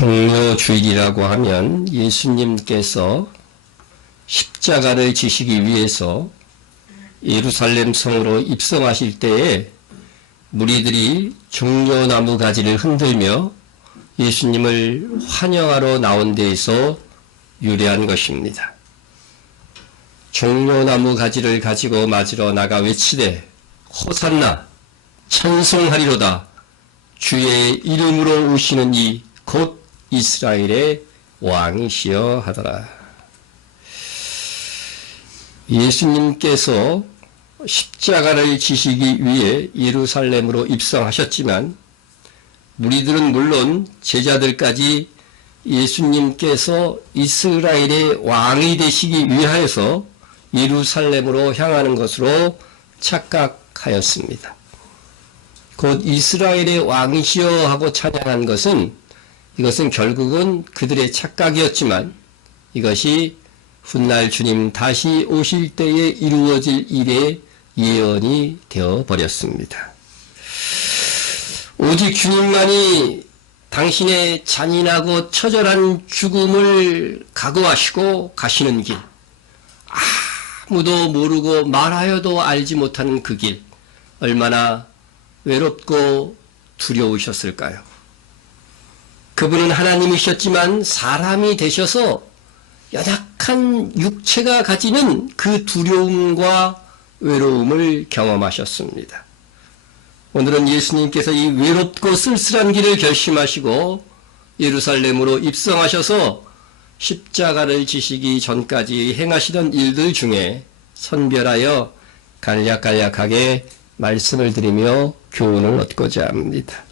종료주일이라고 하면 예수님께서 십자가를 지시기 위해서 예루살렘 성으로 입성하실 때에 무리들이 종려나무 가지를 흔들며 예수님을 환영하러 나온 데에서 유래한 것입니다. 종려나무 가지를 가지고 맞으러 나가 외치되 호산나 찬송하리로다 주의 이름으로 오시는 이 곧 이스라엘의 왕이시여 하더라. 예수님께서 십자가를 지시기 위해 예루살렘으로 입성하셨지만 무리들은 물론 제자들까지 예수님께서 이스라엘의 왕이 되시기 위하여서 예루살렘으로 향하는 것으로 착각하였습니다. 곧 이스라엘의 왕이시여 하고 찬양한 것은 이것은 결국은 그들의 착각이었지만 이것이 훗날 주님 다시 오실 때에 이루어질 일의 예언이 되어버렸습니다. 오직 주님만이 당신의 잔인하고 처절한 죽음을 각오하시고 가시는 길, 아무도 모르고 말하여도 알지 못하는 그 길, 얼마나 외롭고 두려우셨을까요? 그분은 하나님이셨지만 사람이 되셔서 연약한 육체가 가지는 그 두려움과 외로움을 경험하셨습니다. 오늘은 예수님께서 이 외롭고 쓸쓸한 길을 결심하시고 예루살렘으로 입성하셔서 십자가를 지시기 전까지 행하시던 일들 중에 선별하여 간략간략하게 말씀을 드리며 교훈을 얻고자 합니다.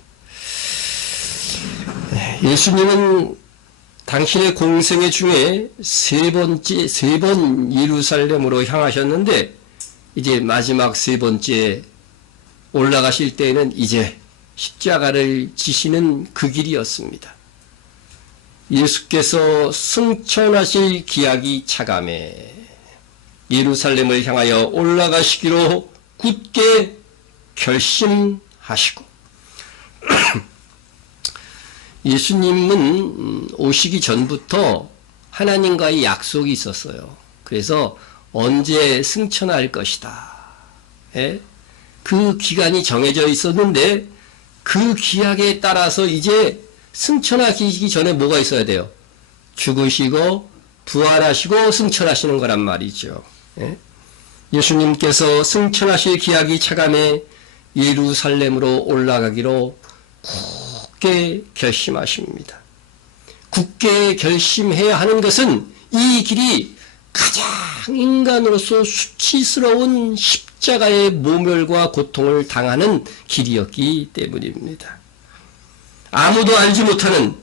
예수님은 당신의 공생애 중에 세 번 예루살렘으로 향하셨는데 이제 마지막 세 번째 올라가실 때에는 이제 십자가를 지시는 그 길이었습니다. 예수께서 승천하실 기약이 차감해 예루살렘을 향하여 올라가시기로 굳게 결심하시고 예수님은 오시기 전부터 하나님과의 약속이 있었어요. 그래서 언제 승천할 것이다. 그 기간이 정해져 있었는데 그 기약에 따라서 이제 승천하시기 전에 뭐가 있어야 돼요? 죽으시고 부활하시고 승천하시는 거란 말이죠. 예수님께서 승천하실 기약이 차감해 예루살렘으로 올라가기로 굳게 결심하십니다. 굳게 결심해야 하는 것은 이 길이 가장 인간으로서 수치스러운 십자가의 모멸과 고통을 당하는 길이었기 때문입니다. 아무도 알지 못하는,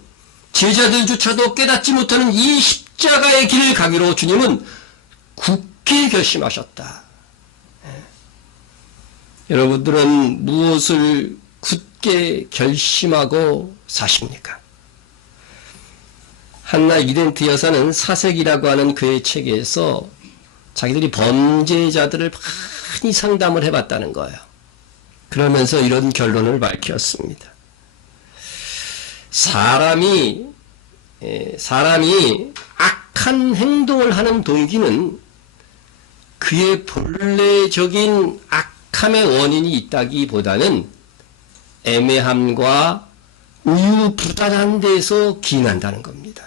제자들조차도 깨닫지 못하는 이 십자가의 길을 가기로 주님은 굳게 결심하셨다. 여러분들은 무엇을 굳게 결심하고 사십니까? 한나 이덴트 여사는 사색이라고 하는 그의 책에서 자기들이 범죄자들을 많이 상담을 해봤다는 거예요. 그러면서 이런 결론을 밝혔습니다. 사람이 악한 행동을 하는 동기는 그의 본래적인 악함의 원인이 있다기보다는 애매함과 우유부단한 데서 기인한다는 겁니다.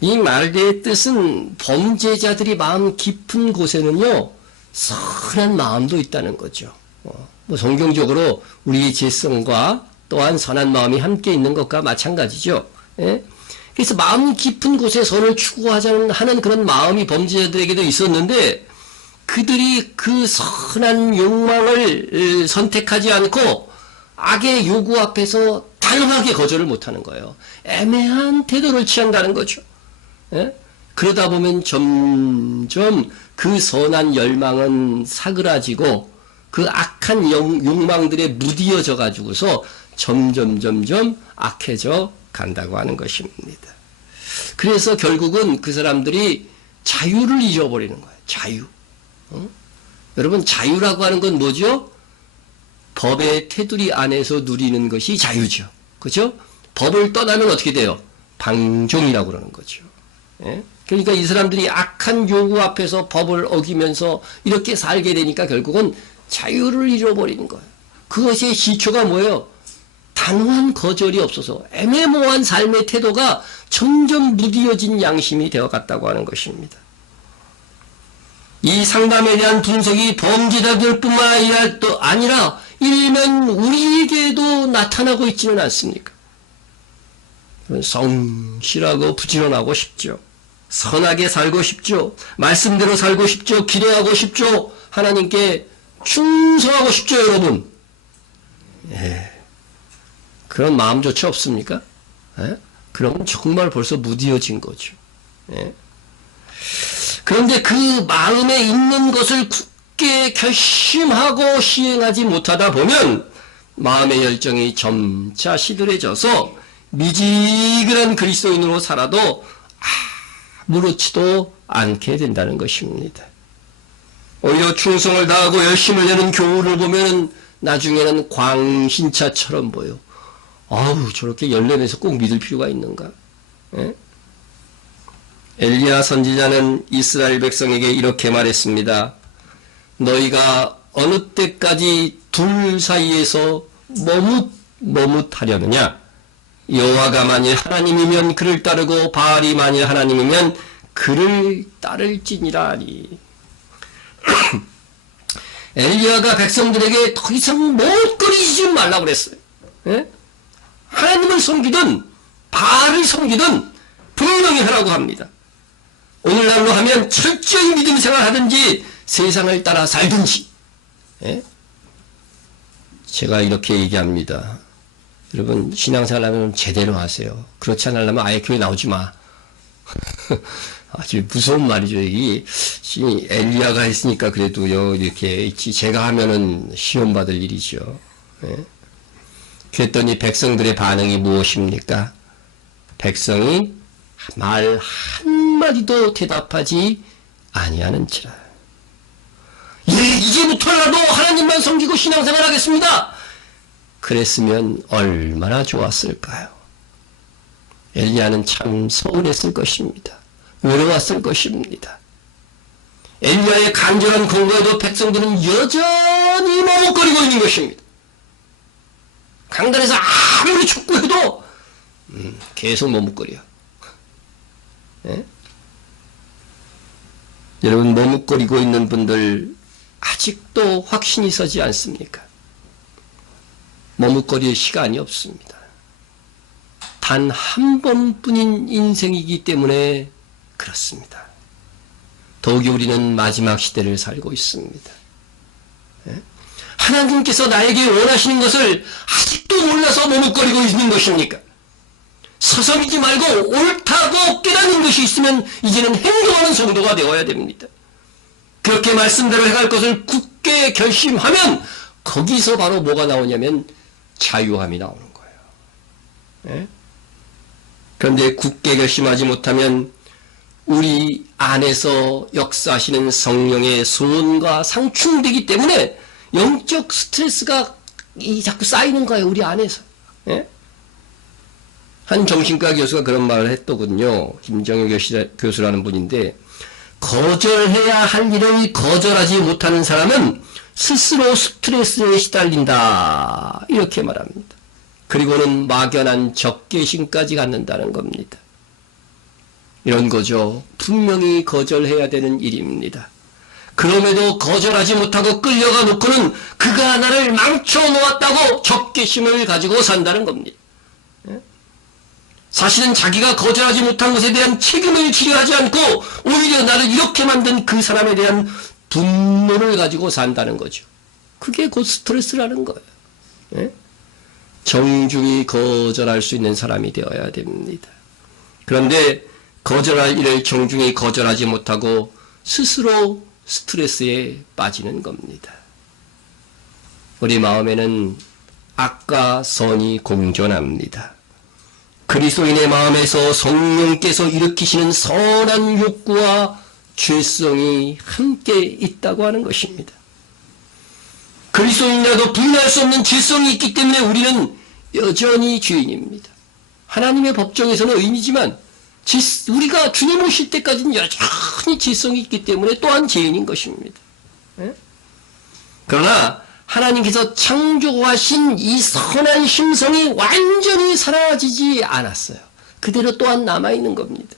이 말의 뜻은 범죄자들이 마음 깊은 곳에는요 선한 마음도 있다는 거죠. 성경적으로 우리의 죄성과 또한 선한 마음이 함께 있는 것과 마찬가지죠. 그래서 마음 깊은 곳에 선을 추구하는 그런 마음이 범죄자들에게도 있었는데 그들이 그 선한 욕망을 선택하지 않고 악의 요구 앞에서 단호하게 거절을 못하는 거예요. 애매한 태도를 취한다는 거죠. 그러다 보면 점점 그 선한 열망은 사그라지고 그 악한 욕망들에 무디어져 가지고서 점점 악해져 간다고 하는 것입니다. 그래서 결국은 그 사람들이 자유를 잊어버리는 거예요. 자유. 여러분, 자유라고 하는 건 뭐죠? 법의 테두리 안에서 누리는 것이 자유죠. 그죠? 법을 떠나면 어떻게 돼요? 방종이라고 그러는 거죠. 예? 그러니까 이 사람들이 악한 요구 앞에서 법을 어기면서 이렇게 살게 되니까 결국은 자유를 잃어버리는 거예요. 그것의 시초가 뭐예요? 단호한 거절이 없어서 애매모호한 삶의 태도가 점점 무디어진 양심이 되어갔다고 하는 것입니다. 이 상담에 대한 분석이 범죄자들뿐만 아니라 일면 우리에게도 나타나고 있지는 않습니까? 성실하고 부지런하고 싶죠. 선하게 살고 싶죠. 말씀대로 살고 싶죠. 기도하고 싶죠. 하나님께 충성하고 싶죠, 여러분. 예. 그런 마음조차 없습니까? 예? 그럼 정말 벌써 무디어진 거죠. 예. 그런데 그 마음에 있는 것을 굳게 결심하고 시행하지 못하다 보면 마음의 열정이 점차 시들해져서 미지근한 그리스도인으로 살아도 아무렇지도 않게 된다는 것입니다. 오히려 충성을 다하고 열심을 내는 교우를 보면 나중에는 광신차처럼 보여. 아우, 저렇게 열내면서 꼭 믿을 필요가 있는가? 예? 엘리야 선지자는 이스라엘 백성에게 이렇게 말했습니다. 너희가 어느 때까지 둘 사이에서 머뭇하려느냐? 여호와가 만일 하나님이면 그를 따르고 바알이 만일 하나님이면 그를 따를지니라 하니. 엘리야가 백성들에게 더 이상 머뭇거리지 말라고 그랬어요. 예? 하나님을 섬기든 바알을 섬기든 분명히 하라고 합니다. 오늘날로 하면 철저히 믿음 생활하든지 세상을 따라 살든지. 예? 제가 이렇게 얘기합니다. 여러분 신앙생활 하면 제대로 하세요. 그렇지 않으려면 아예 교회 나오지 마. 아주 무서운 말이죠. 이 엘리야가 했으니까 그래도요 이렇게 있지. 제가 하면은 시험 받을 일이죠. 예? 그랬더니 백성들의 반응이 무엇입니까? 백성이 말 한마디도 대답하지 아니하는지라. 예, 이제부터라도 하나님만 섬기고 신앙생활 하겠습니다. 그랬으면 얼마나 좋았을까요? 엘리야는 참 서운했을 것입니다. 외로웠을 것입니다. 엘리야의 간절한 공고에도 백성들은 여전히 머뭇거리고 있는 것입니다. 강단에서 아무리 촉구해도 계속 머뭇거려. 예? 여러분 머뭇거리고 있는 분들 아직도 확신이 서지 않습니까? 머뭇거릴 시간이 없습니다. 단 한 번뿐인 인생이기 때문에 그렇습니다. 더욱이 우리는 마지막 시대를 살고 있습니다. 예? 하나님께서 나에게 원하시는 것을 아직도 몰라서 머뭇거리고 있는 것입니까? 서성이지 말고 옳다고 깨닫는 것이 있으면 이제는 행동하는 성도가 되어야 됩니다. 그렇게 말씀대로 해갈 것을 굳게 결심하면 거기서 바로 뭐가 나오냐면 자유함이 나오는 거예요. 예? 그런데 굳게 결심하지 못하면 우리 안에서 역사하시는 성령의 소원과 상충되기 때문에 영적 스트레스가 자꾸 쌓이는 거예요. 우리 안에서. 예? 한 정신과 교수가 그런 말을 했더군요. 김정일 교수라는 분인데 거절해야 할 일을 거절하지 못하는 사람은 스스로 스트레스에 시달린다. 이렇게 말합니다. 그리고는 막연한 적개심까지 갖는다는 겁니다. 이런 거죠. 분명히 거절해야 되는 일입니다. 그럼에도 거절하지 못하고 끌려가 놓고는 그가 나를 망쳐놓았다고 적개심을 가지고 산다는 겁니다. 사실은 자기가 거절하지 못한 것에 대한 책임을 지려 하지 않고 오히려 나를 이렇게 만든 그 사람에 대한 분노를 가지고 산다는 거죠. 그게 곧 스트레스라는 거예요. 예? 정중히 거절할 수 있는 사람이 되어야 됩니다. 그런데 거절할 일을 정중히 거절하지 못하고 스스로 스트레스에 빠지는 겁니다. 우리 마음에는 악과 선이 공존합니다. 그리스도인의 마음에서 성령께서 일으키시는 선한 욕구와 죄성이 함께 있다고 하는 것입니다. 그리스도인이라도 분리할 수 없는 죄성이 있기 때문에 우리는 여전히 죄인입니다. 하나님의 법정에서는 의인이지만 우리가 주님 오실 때까지는 여전히 지성이 있기 때문에 또한 죄인인 것입니다. 예? 그러나 하나님께서 창조하신 이 선한 심성이 완전히 사라지지 않았어요. 그대로 또한 남아있는 겁니다.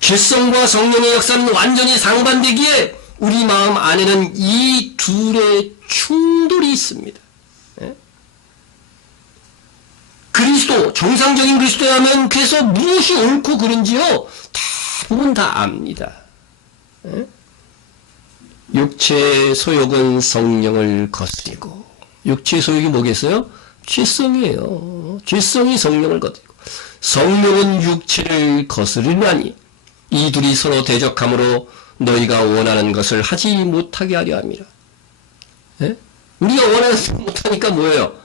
죄성과 성령의 역사는 완전히 상반되기에 우리 마음 안에는 이 둘의 충돌이 있습니다. 예? 그리스도, 정상적인 그리스도에 하면 그래서 무엇이 옳고 그른지요? 대부분 다 압니다. 예? 육체의 소욕은 성령을 거스리고, 육체의 소욕이 뭐겠어요? 죄성이에요. 죄성이 성령을 거스리고, 성령은 육체를 거스르나니 이 둘이 서로 대적함으로 너희가 원하는 것을 하지 못하게 하려 함이라. 예? 우리가 원하는 것을 못하니까 뭐예요?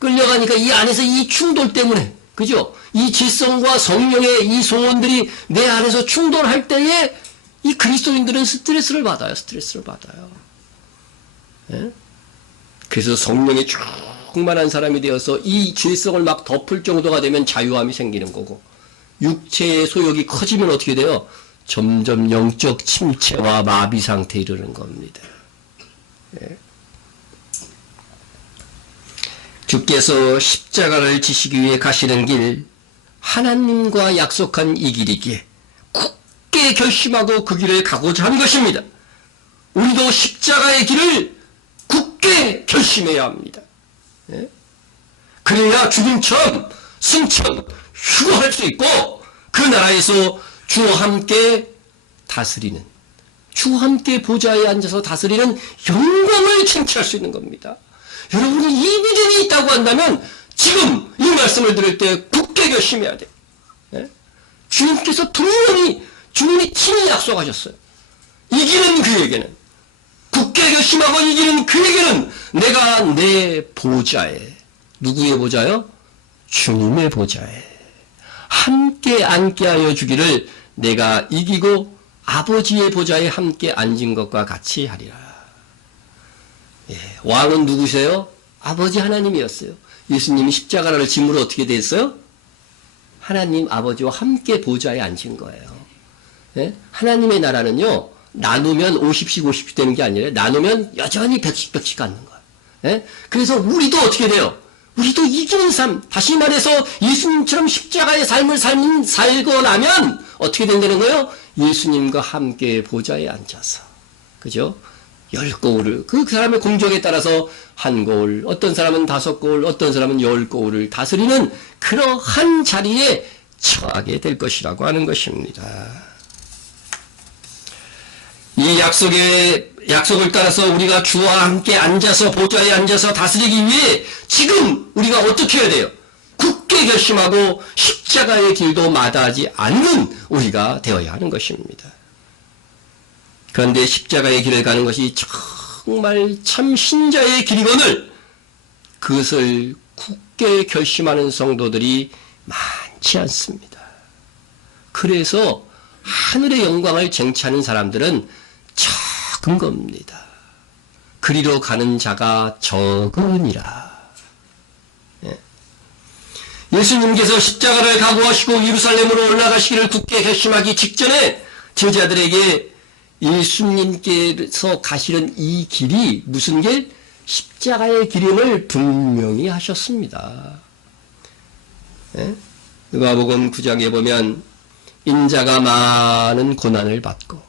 끌려가니까 이 안에서 이 충돌 때문에, 그죠? 이 죄성과 성령의 이 소원들이 내 안에서 충돌할 때에 이 그리스도인들은 스트레스를 받아요. 예? 그래서 성령에 충만한 사람이 되어서 이 죄성을 막 덮을 정도가 되면 자유함이 생기는 거고, 육체의 소욕이 커지면 어떻게 돼요? 점점 영적 침체와 마비 상태에 이르는 겁니다. 예? 주께서 십자가를 지시기 위해 가시는 길, 하나님과 약속한 이 길이기에 굳게 결심하고 그 길을 가고자 한 것입니다. 우리도 십자가의 길을 굳게 결심해야 합니다. 예? 그래야 죽음처럼 승천, 휴거할 수 있고 그 나라에서 주와 함께 다스리는, 주와 함께 보좌에 앉아서 다스리는 영광을 쟁취할 수 있는 겁니다. 여러분이 이 믿음이 있다고 한다면 지금 이 말씀을 들을 때 굳게 결심해야 돼요. 예? 주님께서 분명히 주님이 친히 약속하셨어요. 이기는 그에게는, 굳게 결심하고 이기는 그에게는 내가 내 보좌에, 누구의 보좌요? 주님의 보좌에 함께 앉게 하여 주기를 내가 이기고 아버지의 보좌에 함께 앉은 것과 같이 하리라. 예, 왕은 누구세요? 아버지 하나님이었어요. 예수님이 십자가를 짐으로 어떻게 됐어요? 하나님 아버지와 함께 보좌에 앉은 거예요. 예? 하나님의 나라는요, 나누면 50씩 50씩 되는 게 아니라 나누면 여전히 100씩 갖는 거예요. 예? 그래서 우리도 어떻게 돼요? 우리도 이기는 삶, 다시 말해서 예수님처럼 십자가의 삶을 살고 나면 어떻게 된다는 거예요? 예수님과 함께 보좌에 앉아서, 그죠? 10거울을, 그 사람의 공적에 따라서 한 거울, 어떤 사람은 5거울, 어떤 사람은 10거울을 다스리는 그러한 자리에 처하게 될 것이라고 하는 것입니다. 이 약속을 따라서 우리가 주와 함께 앉아서 보좌에 앉아서 다스리기 위해 지금 우리가 어떻게 해야 돼요? 굳게 결심하고 십자가의 길도 마다하지 않는 우리가 되어야 하는 것입니다. 그런데 십자가의 길을 가는 것이 정말 참 신자의 길이거늘 그것을 굳게 결심하는 성도들이 많지 않습니다. 그래서 하늘의 영광을 쟁취하는 사람들은 적은 겁니다. 그리로 가는 자가 적으니라. 예. 예수님께서 십자가를 각오하시고 예루살렘으로 올라가시기를 굳게 결심하기 직전에 제자들에게 예수님께서 가시는 이 길이 무슨 길? 십자가의 길임을 분명히 하셨습니다. 예? 누가복음 9장에 보면 인자가 많은 고난을 받고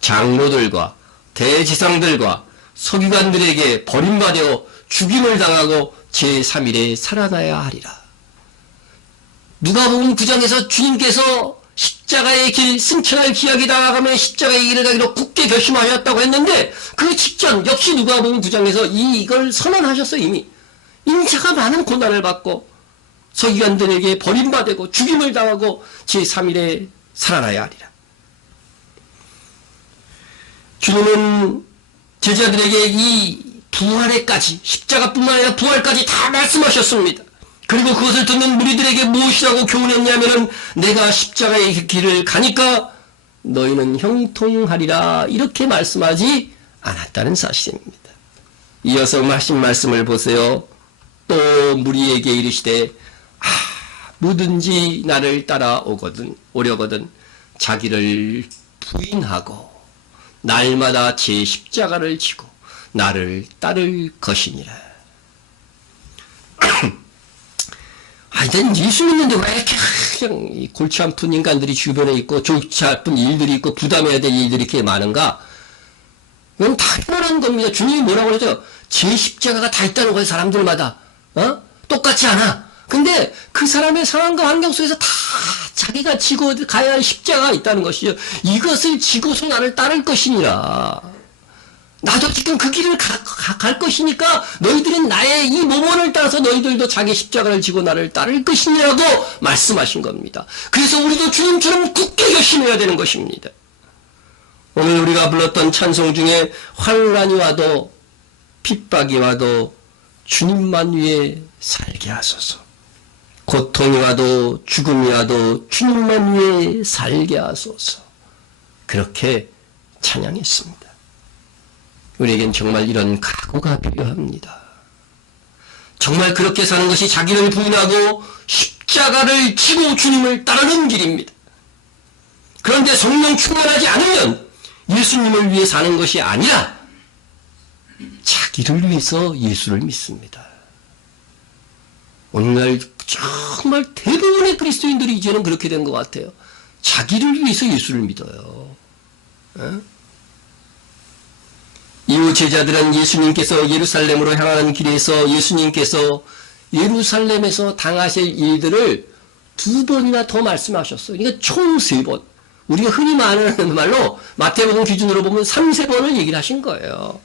장로들과 대지상들과 서기관들에게 버림받아 죽임을 당하고 제3일에 살아나야 하리라. 누가복음 9장에서 주님께서 십자가의 길, 승천할 기약이 다가가면 십자가의 길을 가기로 굳게 결심하셨다고 했는데 그 직전 역시 누가복음 9장에서 이걸 선언하셨어요. 이미 인자가 많은 고난을 받고 서기관들에게 버림받고 죽임을 당하고 제3일에 살아나야 하리라. 주님은 제자들에게 이 부활에까지, 십자가뿐만 아니라 부활까지 다 말씀하셨습니다. 그리고 그것을 듣는 무리들에게 무엇이라고 교훈했냐면은 내가 십자가의 길을 가니까 너희는 형통하리라 이렇게 말씀하지 않았다는 사실입니다. 이어서 하신 말씀을 보세요. 또 무리에게 이르시되 뭐든지 나를 오려거든 자기를 부인하고 날마다 제 십자가를 지고 나를 따를 것이니라. 난 예수 믿는데 왜 이렇게 그냥 골치 아픈 인간들이 주변에 있고 골치 아픈 일들이 있고 부담해야 될 일들이 이렇게 많은가? 이건 당연한 겁니다. 주님이 뭐라고 그러죠? 제 십자가가 다 있다는 거예요. 사람들마다. 똑같지 않아. 근데 그 사람의 상황과 환경 속에서 다 자기가 지고 가야 할 십자가가 있다는 것이죠. 이것을 지고서 나를 따를 것이니라. 나도 지금 그 길을 갈 것이니까 너희들은 나의 이 모본을 따라서 너희들도 자기 십자가를 지고 나를 따를 것이니라고 말씀하신 겁니다. 그래서 우리도 주님처럼 굳게 결심해야 되는 것입니다. 오늘 우리가 불렀던 찬송 중에 환난이 와도 핍박이 와도 주님만 위해 살게 하소서. 고통이 와도 죽음이 와도 주님만 위해 살게 하소서. 그렇게 찬양했습니다. 우리에겐 정말 이런 각오가 필요합니다. 정말 그렇게 사는 것이 자기를 부인하고 십자가를 지고 주님을 따르는 길입니다. 그런데 성령 충만하지 않으면 예수님을 위해 사는 것이 아니라 자기를 위해서 예수를 믿습니다. 오늘날 정말 대부분의 그리스도인들이 이제는 그렇게 된 것 같아요. 자기를 위해서 예수를 믿어요. 이후 제자들은 예수님께서 예루살렘으로 향하는 길에서 예수님께서 예루살렘에서 당하실 일들을 2번이나 더 말씀하셨어요. 그러니까 총 3번. 우리가 흔히 말하는 말로 마태복음 기준으로 보면 3~4번을 얘기를 하신 거예요.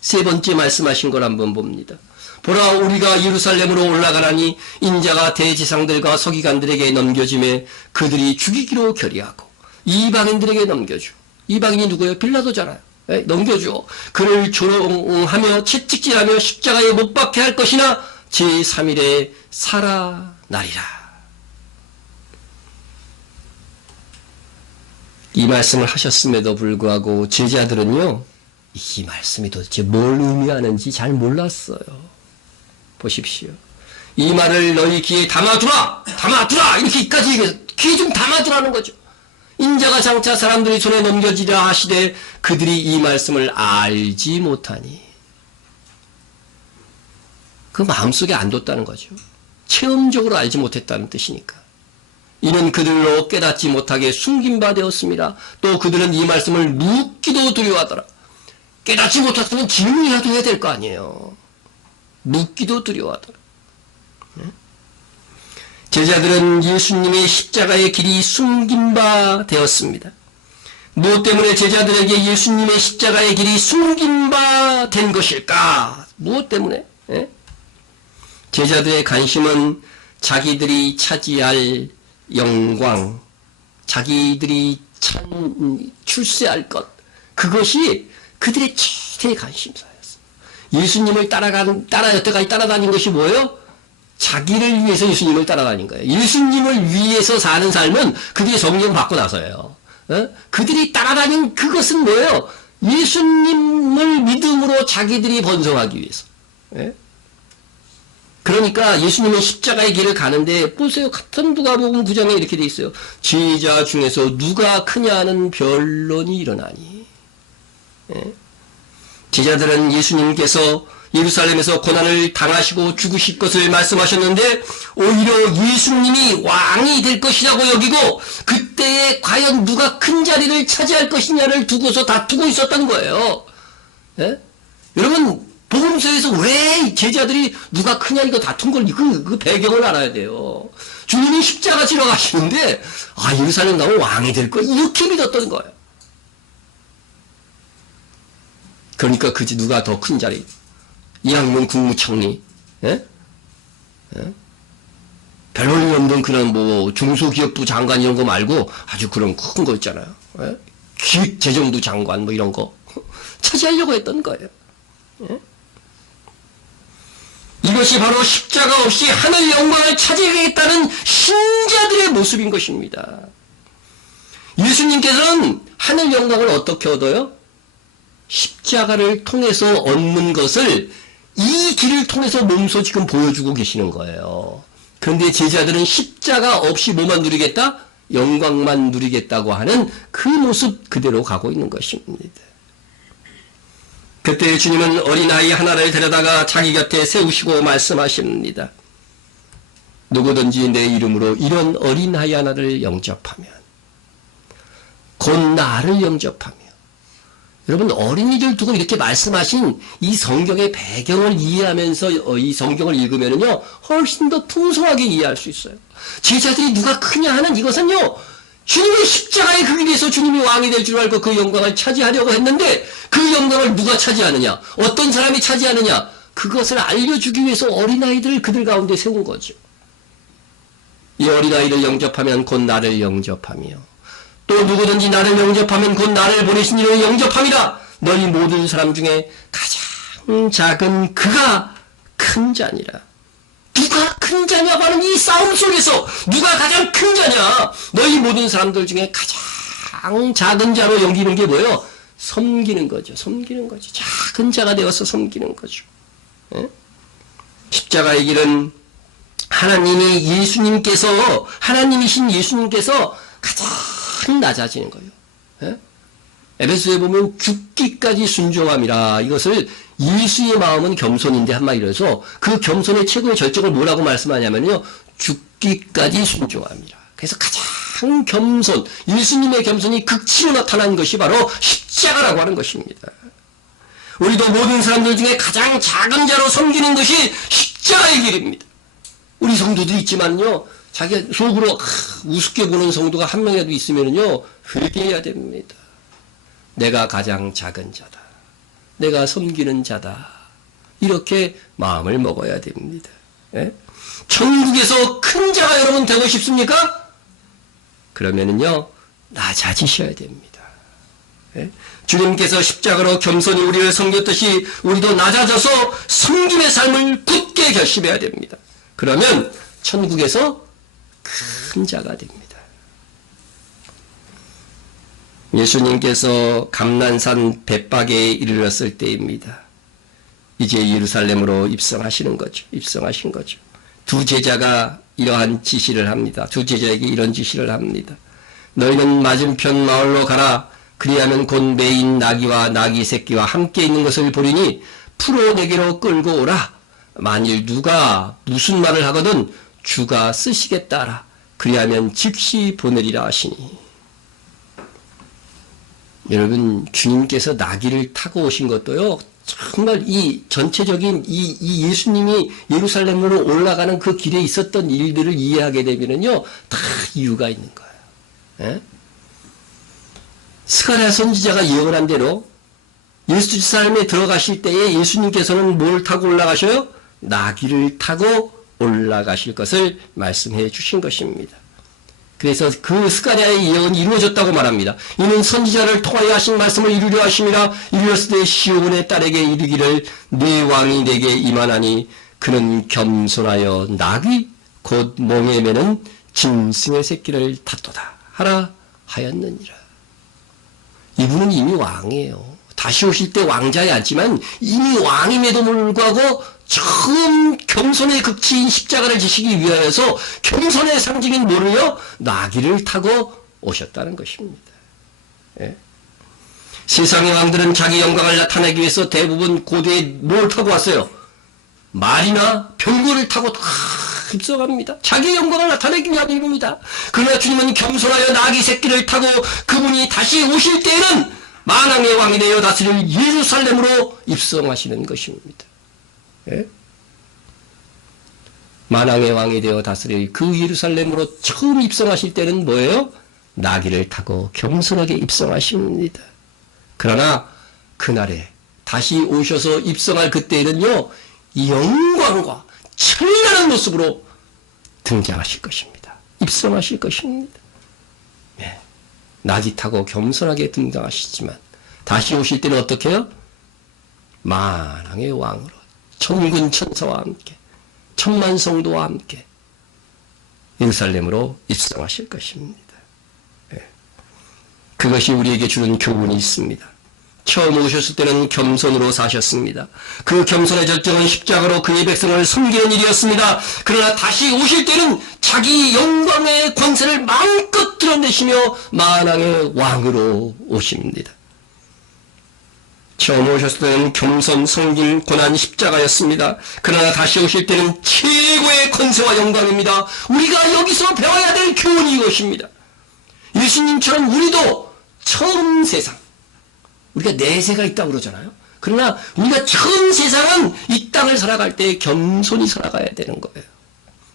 3번째 말씀하신 걸 한번 봅니다. 보라, 우리가 예루살렘으로 올라가라니 인자가 대제사장들과 서기관들에게 넘겨짐에 그들이 죽이기로 결의하고 이방인들에게 넘겨주. 이방인이 누구예요? 빌라도잖아요. 넘겨주어 그를 조롱하며 채찍질하며 십자가에 못 박게 할 것이나 제3일에 살아나리라. 이 말씀을 하셨음에도 불구하고 제자들은요, 이 말씀이 도대체 뭘 의미하는지 잘 몰랐어요. 보십시오. 이 말을 너희 귀에 담아두라! 담아두라! 이렇게까지 얘기해서 귀에 좀 담아두라는 거죠. 인자가 장차 사람들이 손에 넘겨지려 하시되 그들이 이 말씀을 알지 못하니. 그 마음속에 안 뒀다는 거죠. 체험적으로 알지 못했다는 뜻이니까. 이는 그들로 깨닫지 못하게 숨긴 바 되었습니다. 또 그들은 이 말씀을 묻기도 두려워하더라. 깨닫지 못했으면 질문이라도 해야 될 거 아니에요. 묻기도 두려워하더라. 제자들은 예수님의 십자가의 길이 숨긴 바 되었습니다. 무엇 때문에 제자들에게 예수님의 십자가의 길이 숨긴 바 된 것일까? 무엇 때문에? 제자들의 관심은 자기들이 차지할 영광, 자기들이 출세할 것, 그것이 그들의 최대의 관심사였어요. 예수님을 여태까지 따라다닌 것이 뭐예요? 자기를 위해서 예수님을 따라다닌 거예요. 예수님을 위해서 사는 삶은 그들이 성령 받고 나서예요. 그들이 따라다닌 그것은 뭐예요? 예수님을 믿음으로 자기들이 번성하기 위해서. 그러니까 예수님의 십자가의 길을 가는데 보세요. 같은 누가복음 9장에 이렇게 돼 있어요. 제자 중에서 누가 크냐는 변론이 일어나니. 제자들은 예수님께서 예루살렘에서 고난을 당하시고 죽으실 것을 말씀하셨는데 오히려 예수님이 왕이 될 것이라고 여기고 그때에 과연 누가 큰 자리를 차지할 것이냐를 두고서 다투고 있었던 거예요. 여러분 복음서에서 왜 제자들이 누가 크냐 이거 다툰 걸 그 배경을 알아야 돼요. 주님이 십자가 지러 가시는데 예루살렘 가면 왕이 될 거 이렇게 믿었던 거예요. 그러니까 누가 더 큰 자리? 이학문 국무총리, 별 볼일 없는 그런 중소기업부 장관 이런 거 말고 아주 그런 큰 거 있잖아요. 기획재정부 장관 이런 거 차지하려고 했던 거예요. 이것이 바로 십자가 없이 하늘 영광을 차지하겠다는 신자들의 모습인 것입니다. 예수님께서는 하늘 영광을 어떻게 얻어요? 십자가를 통해서 얻는 것을 이 길을 통해서 몸소 지금 보여주고 계시는 거예요. 그런데 제자들은 십자가 없이 뭐만 누리겠다? 영광만 누리겠다고 하는 그 모습 그대로 가고 있는 것입니다. 그때 주님은 어린아이 하나를 데려다가 자기 곁에 세우시고 말씀하십니다. 누구든지 내 이름으로 이런 어린아이 하나를 영접하면, 곧 나를 영접하며, 여러분 어린이를 두고 이렇게 말씀하신 이 성경의 배경을 이해하면서 이 성경을 읽으면요 훨씬 더 풍성하게 이해할 수 있어요. 제자들이 누가 크냐 하는 이것은요, 주님의 십자가의 그 길에서 주님이 왕이 될 줄 알고 그 영광을 차지하려고 했는데 그 영광을 누가 차지하느냐, 어떤 사람이 차지하느냐, 그것을 알려주기 위해서 어린아이들을 그들 가운데 세운 거죠. 이 어린아이를 영접하면 곧 나를 영접하며, 또 누구든지 나를 영접하면 곧 나를 보내신 이를 영접함이라. 너희 모든 사람 중에 가장 작은 그가 큰 자니라. 누가 큰 자냐고 하는 이 싸움 속에서 누가 가장 큰 자냐? 너희 모든 사람들 중에 가장 작은 자로 여기는 게 뭐예요? 섬기는 거죠. 섬기는 거죠. 작은 자가 되어서 섬기는 거죠. 예? 십자가의 길은 하나님이신 예수님께서 가장 낮아지는 거예요. 예? 에베소에 보면 죽기까지 순종함이라. 이것을 예수의 마음은 겸손인데 한마디로 해서 그 겸손의 최고의 절정을 뭐라고 말씀하냐면요, 죽기까지 순종함이라. 그래서 가장 겸손, 예수님의 겸손이 극치로 나타난 것이 바로 십자가라고 하는 것입니다. 우리도 모든 사람들 중에 가장 작은 자로 섬기는 것이 십자가의 길입니다. 우리 성도들이 있지만요, 자기 속으로 우습게 보는 성도가 한 명이라도 있으면요 회개해야 됩니다. 내가 가장 작은 자다, 내가 섬기는 자다, 이렇게 마음을 먹어야 됩니다. 예? 천국에서 큰 자가 여러분 되고 싶습니까? 그러면은요 낮아지셔야 됩니다. 예? 주님께서 십자가로 겸손히 우리를 섬겼듯이 우리도 낮아져서 섬김의 삶을 굳게 결심해야 됩니다. 그러면 천국에서 큰 자가 됩니다. 예수님께서 감난산 벳박에 이르렀을 때입니다. 이제 예루살렘으로 입성하시는 거죠. 입성하신 거죠. 두 제자가 이러한 지시를 합니다. 두 제자에게 이런 지시를 합니다. 너희는 맞은편 마을로 가라. 그리하면 곧 매인 나귀와 나귀 새끼와 함께 있는 것을 보리니 풀어 내게로 끌고 오라. 만일 누가 무슨 말을 하거든 주가 쓰시겠다라. 그리하면 즉시 보내리라 하시니. 여러분, 주님께서 나귀를 타고 오신 것도요, 정말 이 전체적인 이 예수님이 예루살렘으로 올라가는 그 길에 있었던 일들을 이해하게 되면은요, 다 이유가 있는 거예요. 예? 스가랴 선지자가 예언한 대로 예루살렘에 들어가실 때에 예수님께서는 뭘 타고 올라가셔요? 나귀를 타고 올라가실 것을 말씀해 주신 것입니다. 그래서 그 스가랴의 예언이 이루어졌다고 말합니다. 이는 선지자를 통하여 하신 말씀을 이루려 하심이라. 이르렀을 때 시온의 딸에게 이르기를 네 왕이 내게 임하나니 그는 겸손하여 나귀 곧 몽에 매는 짐승의 새끼를 탔도다 하라 하였느니라. 이분은 이미 왕이에요. 다시 오실 때 왕자에 앉지만 이미 왕임에도 불구하고 처음 겸손의 극치인 십자가를 지시기 위하여서 겸손의 상징인 뭐를요? 나귀를 타고 오셨다는 것입니다. 예? 세상의 왕들은 자기 영광을 나타내기 위해서 대부분 고대에 뭘 타고 왔어요? 말이나 병거를 타고 다 입성합니다. 자기 영광을 나타내기 위한 일입니다. 그러나 주님은 겸손하여 나귀 새끼를 타고 그분이 다시 오실 때에는 만왕의 왕이 되어 다스릴 예루살렘으로 입성하시는 것입니다. 예? 만왕의 왕이 되어 다스릴 그 예루살렘으로 처음 입성하실 때는 뭐예요? 나귀를 타고 겸손하게 입성하십니다. 그러나 그날에 다시 오셔서 입성할 그때에는요, 영광과 찬란한 모습으로 등장하실 것입니다. 입성하실 것입니다. 예. 나귀 타고 겸손하게 등장하시지만 다시 오실 때는 어떻게 해요? 만왕의 왕으로 천군 천사와 함께 천만 성도와 함께 예루살렘으로 입성하실 것입니다. 예. 그것이 우리에게 주는 교훈이 있습니다. 처음 오셨을 때는 겸손으로 사셨습니다. 그 겸손의 절정은 십자가로 그의 백성을 섬기는 일이었습니다. 그러나 다시 오실 때는 자기 영광의 권세를 마음껏 드러내시며 만왕의 왕으로 오십니다. 처음 오셨을 때는 겸손, 섬김, 고난, 십자가였습니다. 그러나 다시 오실 때는 최고의 권세와 영광입니다. 우리가 여기서 배워야 될 교훈이 이것입니다. 예수님처럼 우리도 처음 세상, 우리가 내세가 있다고 그러잖아요. 그러나 우리가 처음 세상은 이 땅을 살아갈 때 겸손히 살아가야 되는 거예요.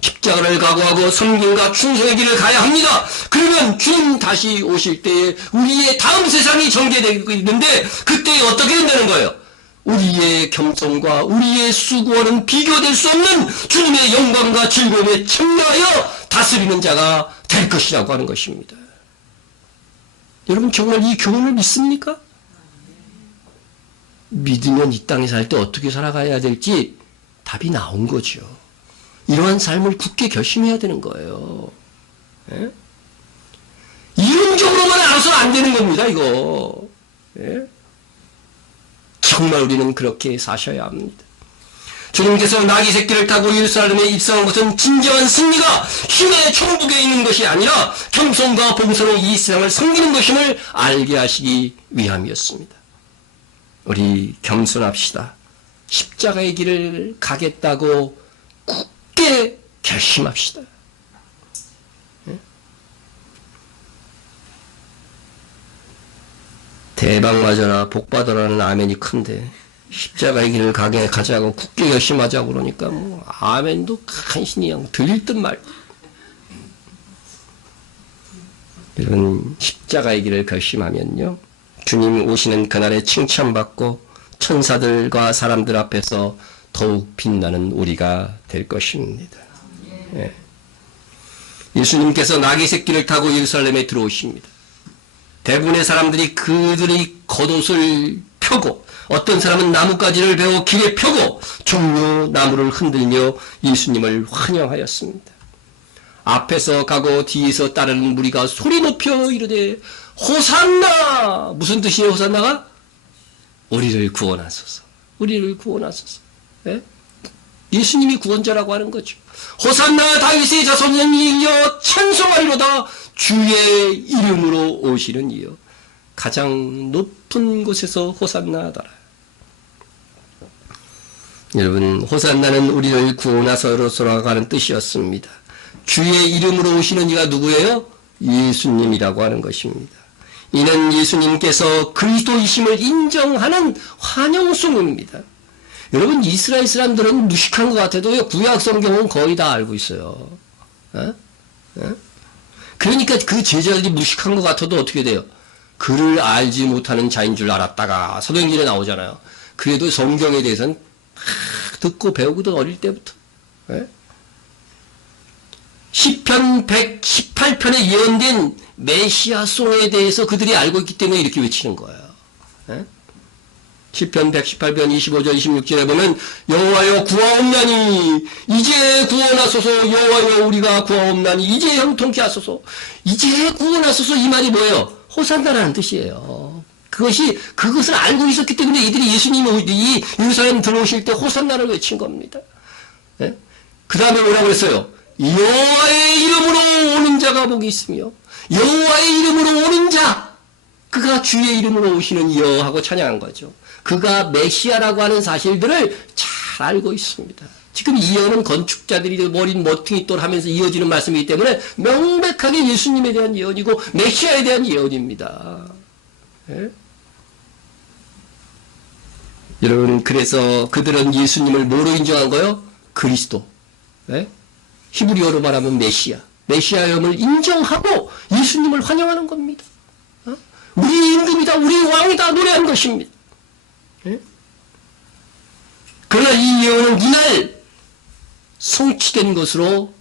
십자가를 각오하고 섬김과 충성의 길을 가야 합니다. 그러면 주님 다시 오실 때에 우리의 다음 세상이 전개되고 있는데 그때 어떻게 된다는 거예요? 우리의 겸손과 우리의 수고와는 비교될 수 없는 주님의 영광과 즐거움에 참여하여 다스리는 자가 될 것이라고 하는 것입니다. 여러분 정말 이 교훈을 믿습니까? 믿으면 이 땅에 살 때 어떻게 살아가야 될지 답이 나온 거죠. 이러한 삶을 굳게 결심해야 되는 거예요. 예? 이론적으로만 알아서는 안 되는 겁니다, 이거. 예? 정말 우리는 그렇게 사셔야 합니다. 주님께서 나귀 새끼를 타고 예루살렘에 입성한 것은 진정한 승리가 힘의 천국에 있는 것이 아니라 겸손과 봉사로 이 세상을 섬기는 것임을 알게 하시기 위함이었습니다. 우리 겸손합시다. 십자가의 길을 가겠다고 굳게 결심합시다. 대박 맞아라, 복 받아라는 아멘이 큰데 십자가의 길을 가자고 굳게 결심하자고 그러니까 뭐 아멘도 간신히 그냥 들릴 듯 말. 이런 십자가의 길을 결심하면요, 주님 오시는 그날에 칭찬받고 천사들과 사람들 앞에서 더욱 빛나는 우리가 될 것입니다. 예. 예수님께서 나귀 새끼를 타고 예루살렘에 들어오십니다. 대부분의 사람들이 그들이 겉옷을 펴고 어떤 사람은 나뭇가지를 베어 길에 펴고 종려 나무를 흔들며 예수님을 환영하였습니다. 앞에서 가고 뒤에서 따르는 무리가 소리 높여 이르되 호산나! 무슨 뜻이에요, 호산나가? 우리를 구원하소서. 우리를 구원하소서. 예? 예수님이 구원자라고 하는 거죠. 호산나 다윗의 자손이여 찬송하리로다. 주의 이름으로 오시는 이여. 가장 높은 곳에서 호산나 하더라. 여러분, 호산나는 우리를 구원하소서라고 하는 뜻이었습니다. 주의 이름으로 오시는 이가 누구예요? 예수님이라고 하는 것입니다. 이는 예수님께서 그리스도이심을 인정하는 환영송입니다. 여러분, 이스라엘 사람들은 무식한 것 같아도 구약 성경은 거의 다 알고 있어요. 그러니까 그 제자들이 무식한 것 같아도 어떻게 돼요? 그를 알지 못하는 자인 줄 알았다가 사도행전에 나오잖아요. 그래도 성경에 대해서는 듣고 배우거든, 어릴 때부터. 시편 118편에 예언된 메시아송에 대해서 그들이 알고 있기 때문에 이렇게 외치는 거예요. 시편 118편 25절 26절에 보면 여호와여 구하옵나니 이제 구원하소서. 여호와여 우리가 구하옵나니 이제 형통케 하소서. 이제 구원하소서, 이 말이 뭐예요? 호산나라는 뜻이에요. 그것을 알고 있었기 때문에 이들이 예수님이 예루살렘 들어오실 때 호산나를 외친 겁니다. 그 다음에 뭐라고 그랬어요? 여호와의 이름으로 오는 자가 복이 있으며 여호와의 이름으로 오는 자, 그가 주의 이름으로 오시는 이여 하고 찬양한 거죠. 그가 메시아라고 하는 사실들을 잘 알고 있습니다. 지금 이어는 건축자들이 머린 머퉁이 똘 하면서 이어지는 말씀이기 때문에 명백하게 예수님에 대한 예언이고 메시아에 대한 예언입니다. 예? 여러분, 그래서 그들은 예수님을 뭐로 인정한 거요? 그리스도. 예? 히브리어로 말하면 메시아임을 인정하고 예수님을 환영하는 겁니다. 우리 임금이다, 우리 왕이다 노래한 것입니다. 예? 그러나 이 예언은 이날 성취된 것으로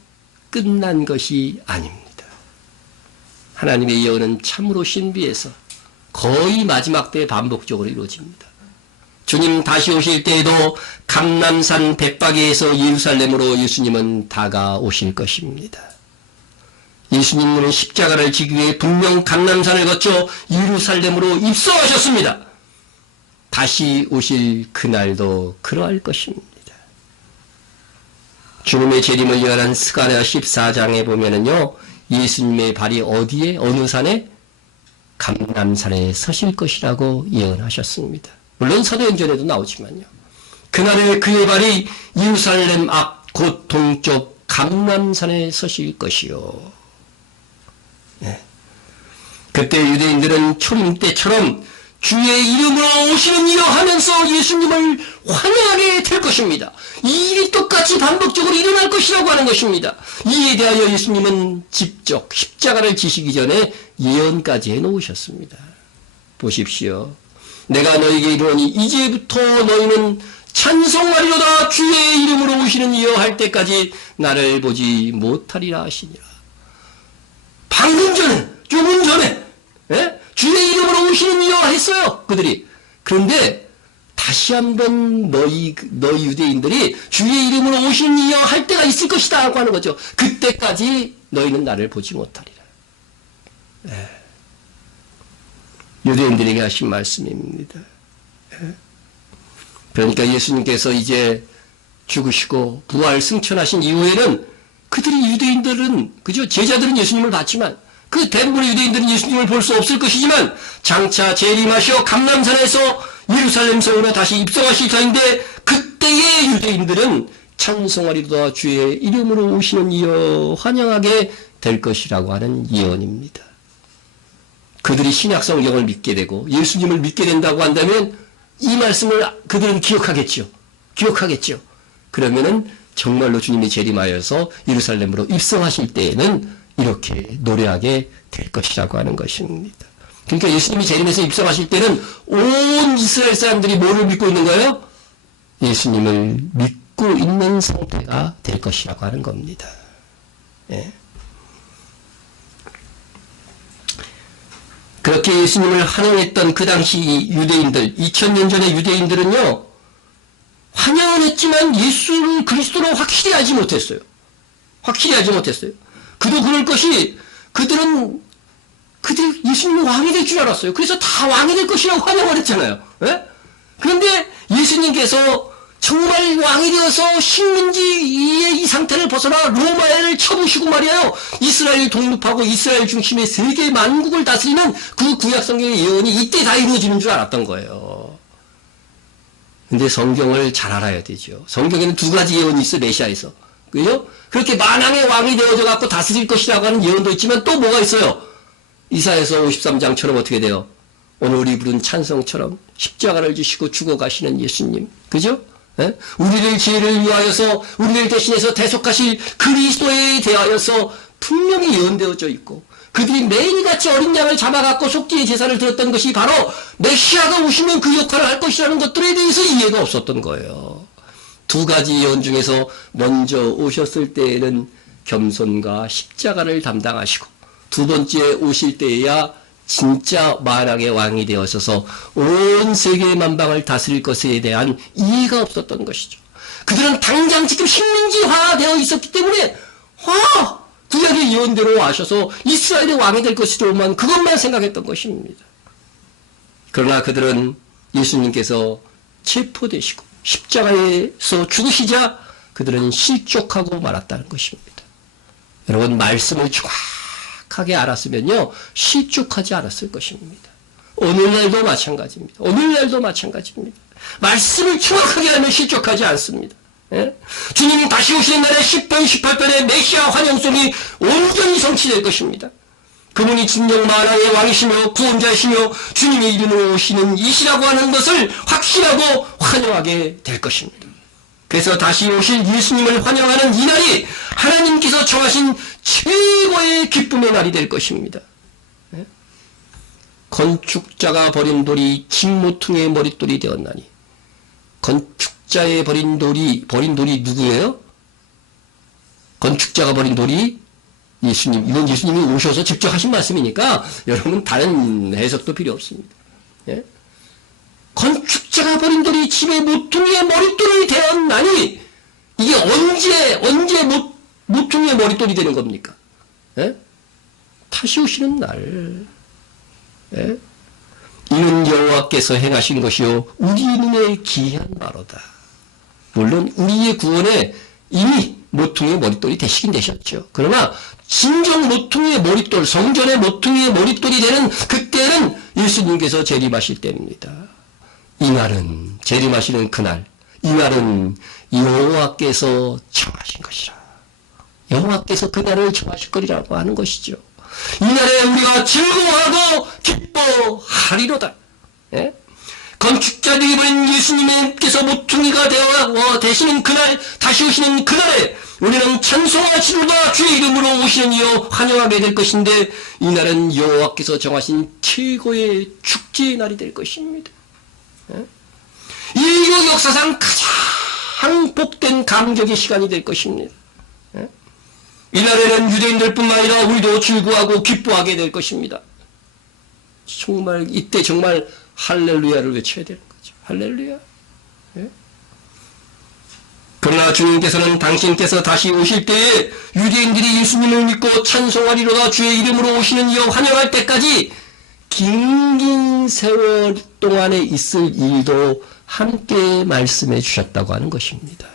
끝난 것이 아닙니다. 하나님의 예언은 참으로 신비해서 거의 마지막 때에 반복적으로 이루어집니다. 주님 다시 오실 때에도 감람산 벳바게에서 예루살렘으로 예수님은 다가오실 것입니다. 예수님은 십자가를 지기 위해 분명 감람산을 거쳐 예루살렘으로 입성하셨습니다. 다시 오실 그날도 그러할 것입니다. 주님의 재림을 예언한 스가랴 14장에 보면은요, 예수님의 발이 어디에, 어느 산에? 감람산에 서실 것이라고 예언하셨습니다. 물론 사도행전에도 나오지만요. 그날에 그의 발이 예루살렘 앞 곧 동쪽 감람산에 서실 것이요. 네. 그때 유대인들은 초림 때처럼 주의 이름으로 오시는 이여 하면서 예수님을 환영하게 될 것입니다. 이 일이 똑같이 반복적으로 일어날 것이라고 하는 것입니다. 이에 대하여 예수님은 직접 십자가를 지시기 전에 예언까지 해놓으셨습니다. 보십시오. 내가 너에게 이르노니 이제부터 너희는 찬송하리로다 주의 이름으로 오시는 이여 할 때까지 나를 보지 못하리라 하시니라. 방금 전에, 조금 전에, 예? 주의 이름으로 오시는 이여 했어요, 그들이. 그런데 다시 한번 너희 유대인들이 주의 이름으로 오시는 이여 할 때가 있을 것이다 하고 하는 거죠. 그때까지 너희는 나를 보지 못하리라. 예. 유대인들에게 하신 말씀입니다. 예. 그러니까 예수님께서 이제 죽으시고 부활 승천하신 이후에는 그들이 유대인들은, 그죠? 제자들은 예수님을 봤지만 그 대부분의 유대인들은 예수님을 볼 수 없을 것이지만 장차 재림하셔 감람산에서 예루살렘 성으로 다시 입성하실 터인데 그때의 유대인들은 찬송하리로다 주의 이름으로 오시는 이여 환영하게 될 것이라고 하는 예언입니다. 그들이 신약 성경을 믿게 되고 예수님을 믿게 된다고 한다면 이 말씀을 그들은 기억하겠죠. 기억하겠죠. 그러면은 정말로 주님이 재림하여서 예루살렘으로 입성하실 때에는 이렇게 노래하게 될 것이라고 하는 것입니다. 그러니까 예수님이 재림해서 입성하실 때는 온 이스라엘 사람들이 뭐를 믿고 있는 거예요? 예수님을 믿고 있는 상태가 될 것이라고 하는 겁니다. 예. 그렇게 예수님을 환영했던 그 당시 유대인들, 2000년 전의 유대인들은요, 환영은 했지만 예수를 그리스도로 확실히 알지 못했어요. 확실히 알지 못했어요. 그도 그럴 것이 그들이 예수님이 왕이 될 줄 알았어요. 그래서 다 왕이 될 것이라고 환영을 했잖아요. 예? 그런데 예수님께서 정말 왕이 되어서 식민지의 이 상태를 벗어나 로마를 쳐부시고 말이에요. 이스라엘 독립하고 이스라엘 중심의 세계 만국을 다스리는 그 구약성경의 예언이 이때 다 이루어지는 줄 알았던 거예요. 근데 성경을 잘 알아야 되죠. 성경에는 두 가지 예언이 있어요. 메시아에서. 그죠? 그렇게 만왕의 왕이 되어져 갖고 다스릴 것이라고 하는 예언도 있지만 또 뭐가 있어요? 이사야서 53장처럼 어떻게 돼요? 오늘 우리 부른 찬송처럼 십자가를 지시고 죽어가시는 예수님. 그죠? 예? 우리를 죄를 위하여서 우리를 대신해서 대속하실 그리스도에 대하여서 분명히 예언되어져 있고 그들이 매일같이 어린 양을 잡아갖고 속죄의 제사를 드렸던 것이 바로 메시아가 오시면 그 역할을 할 것이라는 것들에 대해서 이해가 없었던 거예요. 두 가지 예언 중에서 먼저 오셨을 때에는 겸손과 십자가를 담당하시고 두 번째 오실 때에야 진짜 만왕의 왕이 되어서서 온 세계 만방을 다스릴 것에 대한 이해가 없었던 것이죠. 그들은 당장 지금 식민지화되어 있었기 때문에 구약의 예언대로 와셔서 이스라엘의 왕이 될 것이로만 그것만 생각했던 것입니다. 그러나 그들은 예수님께서 체포되시고 십자가에서 죽으시자 그들은 실족하고 말았다는 것입니다. 여러분 말씀을 정확하게 알았으면요 실족하지 않았을 것입니다. 오늘날도 마찬가지입니다. 오늘날도 마찬가지입니다. 말씀을 정확하게 알면 실족하지 않습니다. 예? 주님이 다시 오시는 날에 10편 18편의 메시아 환영송이 온전히 성취될 것입니다. 그분이 진정 만왕의 왕이시며 구원자이시며 주님의 이름으로 오시는 이시라고 하는 것을 확신하고 환영하게 될 것입니다. 그래서 다시 오실 예수님을 환영하는 이 날이 하나님께서 정하신 최고의 기쁨의 날이 될 것입니다. 예? 건축자가 버린 돌이 집모퉁이의 머릿돌이 되었나니 건축자의 버린 돌이 누구예요? 건축자가 버린 돌이 예수님. 이건 예수님이 오셔서 직접 하신 말씀이니까 여러분 다른 해석도 필요 없습니다. 예? 건축자가 버린 돌이 집의 모퉁이의 머릿돌이 되었나니 이게 언제 모퉁이의 머릿돌이 되는 겁니까? 예? 다시 오시는 날. 예? 이는 여호와께서 행하신 것이요 우리 눈에 기이한 바로다. 물론 우리의 구원에 이미 모퉁이의 머릿돌이 되시긴 되셨죠. 그러나 진정 모퉁이의 머릿돌, 성전의 모퉁이의 머릿돌이 되는 그때는 예수님께서 재림하실 때입니다. 이 날은, 재림하시는 그날, 이 날은 여호와께서 정하신 것이라. 여호와께서 그날을 정하실 거리라고 하는 것이죠. 이 날에 우리가 즐거워하고 기뻐하리로다. 예? 건축자들이 보낸 예수님께서 모퉁이가 되어 되시는 그날, 다시 오시는 그날에 우리는 찬송하시로다. 주의 이름으로 오시는 이여 환영하게 될 것인데, 이 날은 여호와께서 정하신 최고의 축제의 날이 될 것입니다. 예? 인류 역사상 가장 복된 감격의 시간이 될 것입니다. 예? 이날에는 유대인들뿐만 아니라 우리도 즐거워하고 기뻐하게 될 것입니다. 정말 이때 정말 할렐루야를 외쳐야 되는 거죠. 할렐루야. 예? 그러나 주님께서는 당신께서 다시 오실 때에 유대인들이 예수님을 믿고 찬송하리로다. 주의 이름으로 오시는 이여 환영할 때까지 긴 세월 동안에 있을 일도 함께 말씀해 주셨다고 하는 것입니다.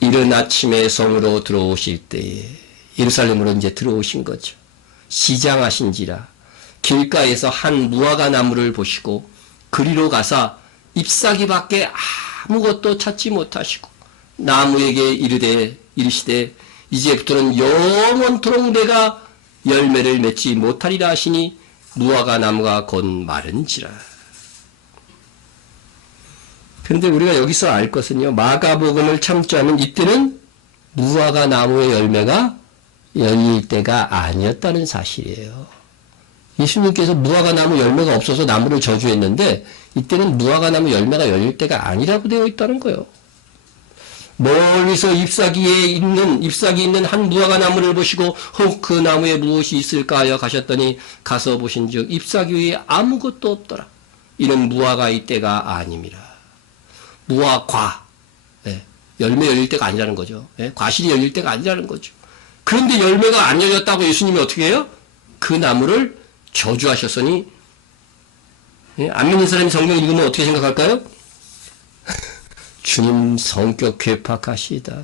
이른 아침에 성으로 들어오실 때에 예루살렘으로 이제 들어오신 거죠. 시장하신지라 길가에서 한 무화과 나무를 보시고 그리로 가사 잎사귀밖에 아무것도 찾지 못하시고 나무에게 이르시되 이제부터는 영원토록 내가 열매를 맺지 못하리라 하시니 무화과 나무가 곧 마른지라. 그런데 우리가 여기서 알 것은요, 마가복음을 참조하면 이때는 무화과 나무의 열매가 열릴 때가 아니었다는 사실이에요. 예수님께서 무화과 나무 열매가 없어서 나무를 저주했는데 이때는 무화과 나무 열매가 열릴 때가 아니라고 되어 있다는 거예요. 멀리서 잎사귀 있는 한 무화과 나무를 보시고 혹 그 나무에 무엇이 있을까 하여 가셨더니 가서 보신즉 잎사귀 위에 아무것도 없더라. 이는 무화과의 때가 아님이라. 무화과, 열매 열릴 때가 아니라는 거죠. 과실이 열릴 때가 아니라는 거죠. 그런데 열매가 안 열렸다고 예수님이 어떻게 해요? 그 나무를 저주하셨으니, 안 믿는 사람이 성경 읽으면 어떻게 생각할까요? 주님 성격 괴팍하시다.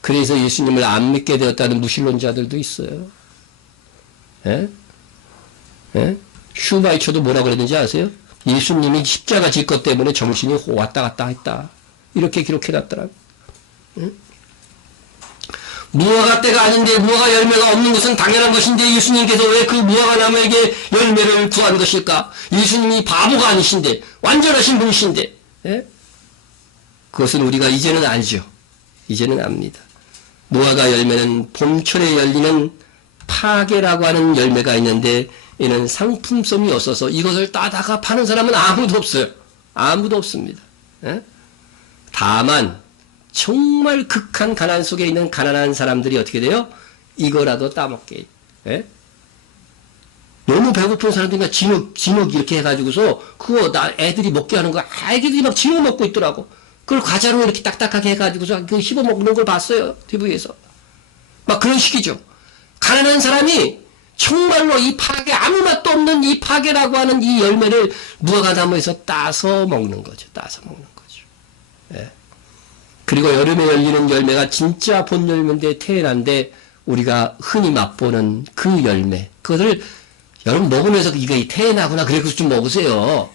그래서 예수님을 안 믿게 되었다는 무신론자들도 있어요. 슈바이처도 뭐라 그랬는지 아세요? 예수님이 십자가 질 것 때문에 정신이 왔다 갔다 했다. 이렇게 기록해놨더라고요. 무화과 때가 아닌데 무화과 열매가 없는 것은 당연한 것인데 예수님께서 왜 그 무화과 나무에게 열매를 구한 것일까? 예수님이 바보가 아니신데 완전하신 분이신데 그것은 우리가 이제는 알죠. 이제는 압니다. 무화과 열매는 봄철에 열리는 파게라고 하는 열매가 있는데 이는 상품성이 없어서 이것을 따다가 파는 사람은 아무도 없어요. 아무도 없습니다. 다만 정말 극한 가난 속에 있는 가난한 사람들이 어떻게 돼요? 이거라도 따먹게. 너무 배고픈 사람들이 진흙 이렇게 해가지고서 그거 애들이 먹게 하는 거 애기들이 막 진흙 먹고 있더라고. 그걸 과자로 이렇게 딱딱하게 해가지고서 그 씹어 먹는 걸 봤어요. TV에서. 막 그런 식이죠. 가난한 사람이 정말로 이 파게, 아무 맛도 없는 이 파게라고 하는 이 열매를 무화과 나무에서 따서 먹는 거죠. 따서 먹는 거죠. 그리고 여름에 열리는 열매가 진짜 본 열매인데 태어난데 우리가 흔히 맛보는 그 열매. 그것을 여러분 먹으면서 이게 태어나구나. 그래서 좀 먹으세요.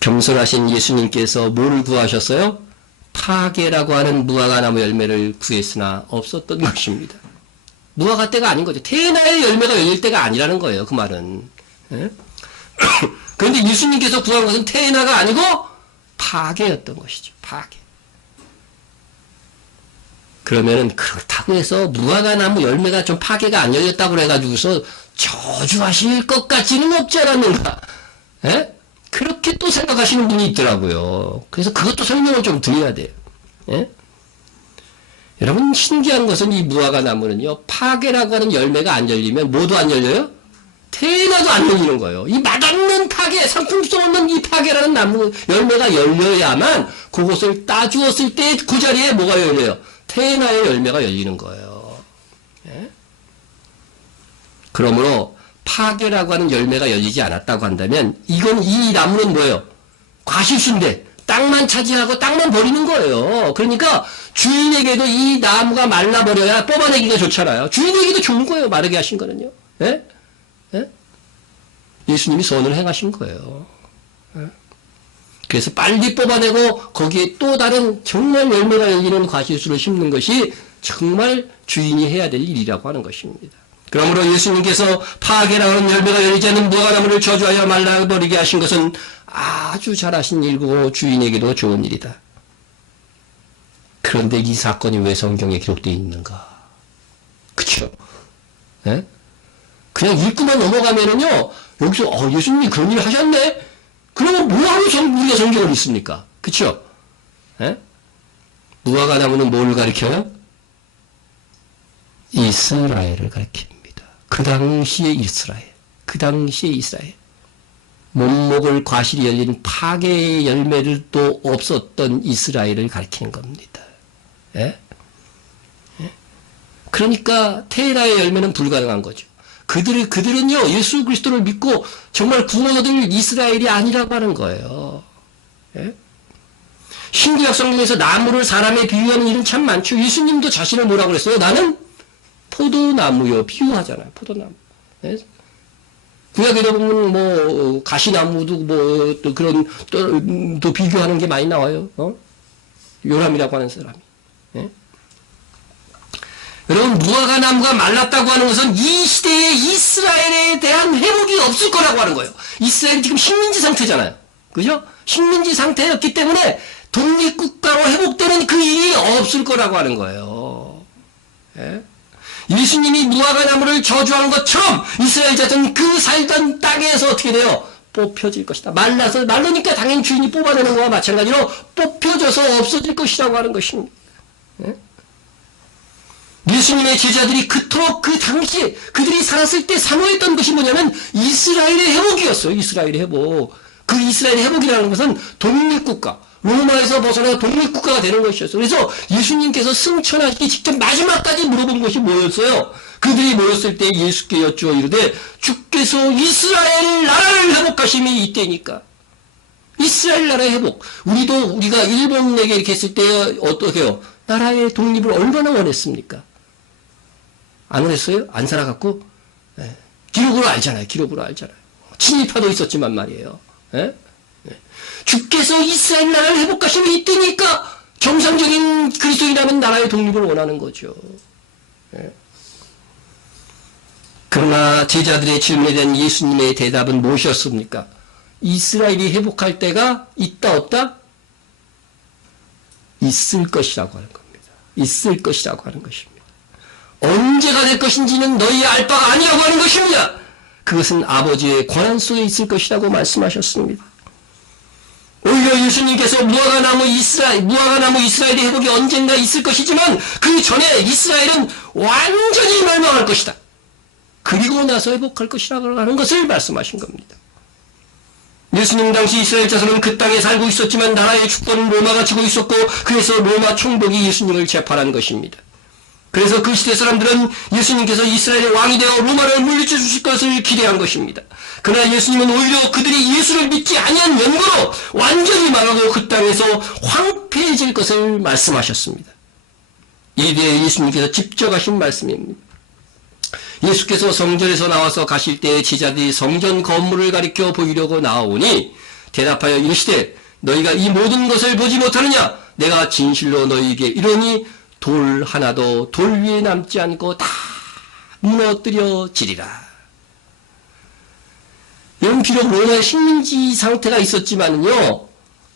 겸손하신 예수님께서 뭘 구하셨어요? 파게라고 하는 무화과 나무 열매를 구했으나 없었던 것입니다. 무화과 때가 아닌 거죠. 태나의 열매가 열릴 때가 아니라는 거예요. 그 말은. 그런데 예수님께서 구한 것은 태나가 아니고 파게였던 것이죠. 파게. 그러면은 그렇다고 해서 무화과 나무 열매가 좀 파게가 안 열렸다고 해가지고서 저주하실 것 같지는 없지 않았는가? 그렇게 또 생각하시는 분이 있더라고요. 그래서 그것도 설명을 좀 드려야 돼요. 여러분 신기한 것은 이 무화과 나무는요. 파게라고 하는 열매가 안 열리면 뭐도 안 열려요? 태나도 안 열리는 거예요. 이 맛없는 파게, 상품성 없는 이 파게라는 나무 열매가 열려야만 그것을 따주었을 때 그 자리에 뭐가 열려요? 태나의 열매가 열리는 거예요. 그러므로 파괴라고 하는 열매가 열리지 않았다고 한다면 이건 이 나무는 뭐예요? 과실수인데 땅만 차지하고 땅만 버리는 거예요. 그러니까 주인에게도 이 나무가 말라버려야 뽑아내기가 좋잖아요. 주인에게도 좋은 거예요. 마르게 하신 거는요. 예? 예? 예수님이 선을 행하신 거예요. 예? 그래서 빨리 뽑아내고 거기에 또 다른 정말 열매가 열리는 과실수를 심는 것이 정말 주인이 해야 될 일이라고 하는 것입니다. 그러므로 예수님께서 파괴라는 열매가 열리지 않는 무화과나무를 저주하여 말라버리게 하신 것은 아주 잘하신 일이고 주인에게도 좋은 일이다. 그런데 이 사건이 왜 성경에 기록되어 있는가? 그쵸? 예? 그냥 읽고만 넘어가면은요, 여기서, 예수님이 그런 일 하셨네? 그러면 뭐하러 우리가 성경을 읽습니까? 그쵸? 예? 무화과나무는 뭘 가리켜요? 이스라엘을 가리킵니다. 그 당시의 이스라엘. 그 당시의 이스라엘. 못목을 과실이 열린 파괴의 열매를 또 없었던 이스라엘을 가리키는 겁니다. 예? 예? 그러니까 테라의 열매는 불가능한 거죠. 그들은요, 예수 그리스도를 믿고 정말 구원 얻을 이스라엘이 아니라고 하는 거예요. 예? 신구약 성경에서 나무를 사람에 비유하는 일은 참 많죠. 예수님도 자신을 뭐라고 그랬어요? 나는 포도나무요. 비유하잖아요. 포도나무. 예? 구약에도 보면 뭐 가시나무도 뭐 또 그런 또 비교하는 게 많이 나와요. 요람이라고 하는 사람이. 예? 여러분 무화과나무가 말랐다고 하는 것은 이 시대의 이스라엘에 대한 회복이 없을 거라고 하는 거예요. 이스라엘이 지금 식민지 상태잖아요. 그죠? 식민지 상태였기 때문에 독립국가로 회복되는 그 일이 없을 거라고 하는 거예요. 예? 예수님이 무화과나무를 저주한 것처럼 이스라엘 자손은 그 살던 땅에서 어떻게 돼요? 뽑혀질 것이다. 말르니까 당연히 주인이 뽑아내는 거와 마찬가지로 뽑혀져서 없어질 것이라고 하는 것입니다. 예? 예수님의 제자들이 그토록 그 당시에 그들이 살았을 때 사모했던 것이 뭐냐면 이스라엘의 회복이었어요. 이스라엘의 회복. 그 이스라엘의 회복이라는 것은 독립국가. 로마에서 벗어나 독립국가가 되는 것이었어요. 그래서 예수님께서 승천하시기 직전 마지막까지 물어본 것이 뭐였어요? 그들이 모였을 때 예수께 여쭈어 이르되 주께서 이스라엘 나라를 회복하심이 이때니까. 이스라엘 나라의 회복. 우리가 일본에게 이렇게 했을 때 어떻게 해요? 나라의 독립을 얼마나 원했습니까? 안 원했어요? 안 살아갖고? 예. 기록으로 알잖아요. 기록으로 알잖아요. 친일파도 있었지만 말이에요. 예? 주께서 이스라엘 나라를 회복하심이 이때니까 정상적인 그리스도인이라면 나라의 독립을 원하는 거죠. 예. 그러나 제자들의 질문에 대한 예수님의 대답은 무엇이었습니까? 이스라엘이 회복할 때가 있다 없다? 있을 것이라고 하는 겁니다. 있을 것이라고 하는 것입니다. 언제가 될 것인지는 너희의 알 바가 아니라고 하는 것입니다. 그것은 아버지의 권한 속에 있을 것이라고 말씀하셨습니다. 오히려 예수님께서 무화과나무 이스라엘의 회복이 언젠가 있을 것이지만 그 전에 이스라엘은 완전히 멸망할 것이다. 그리고 나서 회복할 것이라고 하는 것을 말씀하신 겁니다. 예수님 당시 이스라엘 자손은 그 땅에 살고 있었지만 나라의 주권은 로마가 쥐고 있었고 그래서 로마 총독이 예수님을 재판한 것입니다. 그래서 그 시대 사람들은 예수님께서 이스라엘의 왕이 되어 로마를 물리쳐 주실 것을 기대한 것입니다. 그러나 예수님은 오히려 그들이 예수를 믿지 아니한 연고로 완전히 망하고 그 땅에서 황폐해질 것을 말씀하셨습니다. 이에 대해 예수님께서 직접 하신 말씀입니다. 예수께서 성전에서 나와서 가실 때에 제자들이 성전 건물을 가리켜 보이려고 나오니 대답하여 이르시되 너희가 이 모든 것을 보지 못하느냐? 내가 진실로 너희에게 이르노니 돌 하나도 돌 위에 남지 않고 다 무너뜨려지리라. 여러분 비록 로마의 식민지 상태가 있었지만요.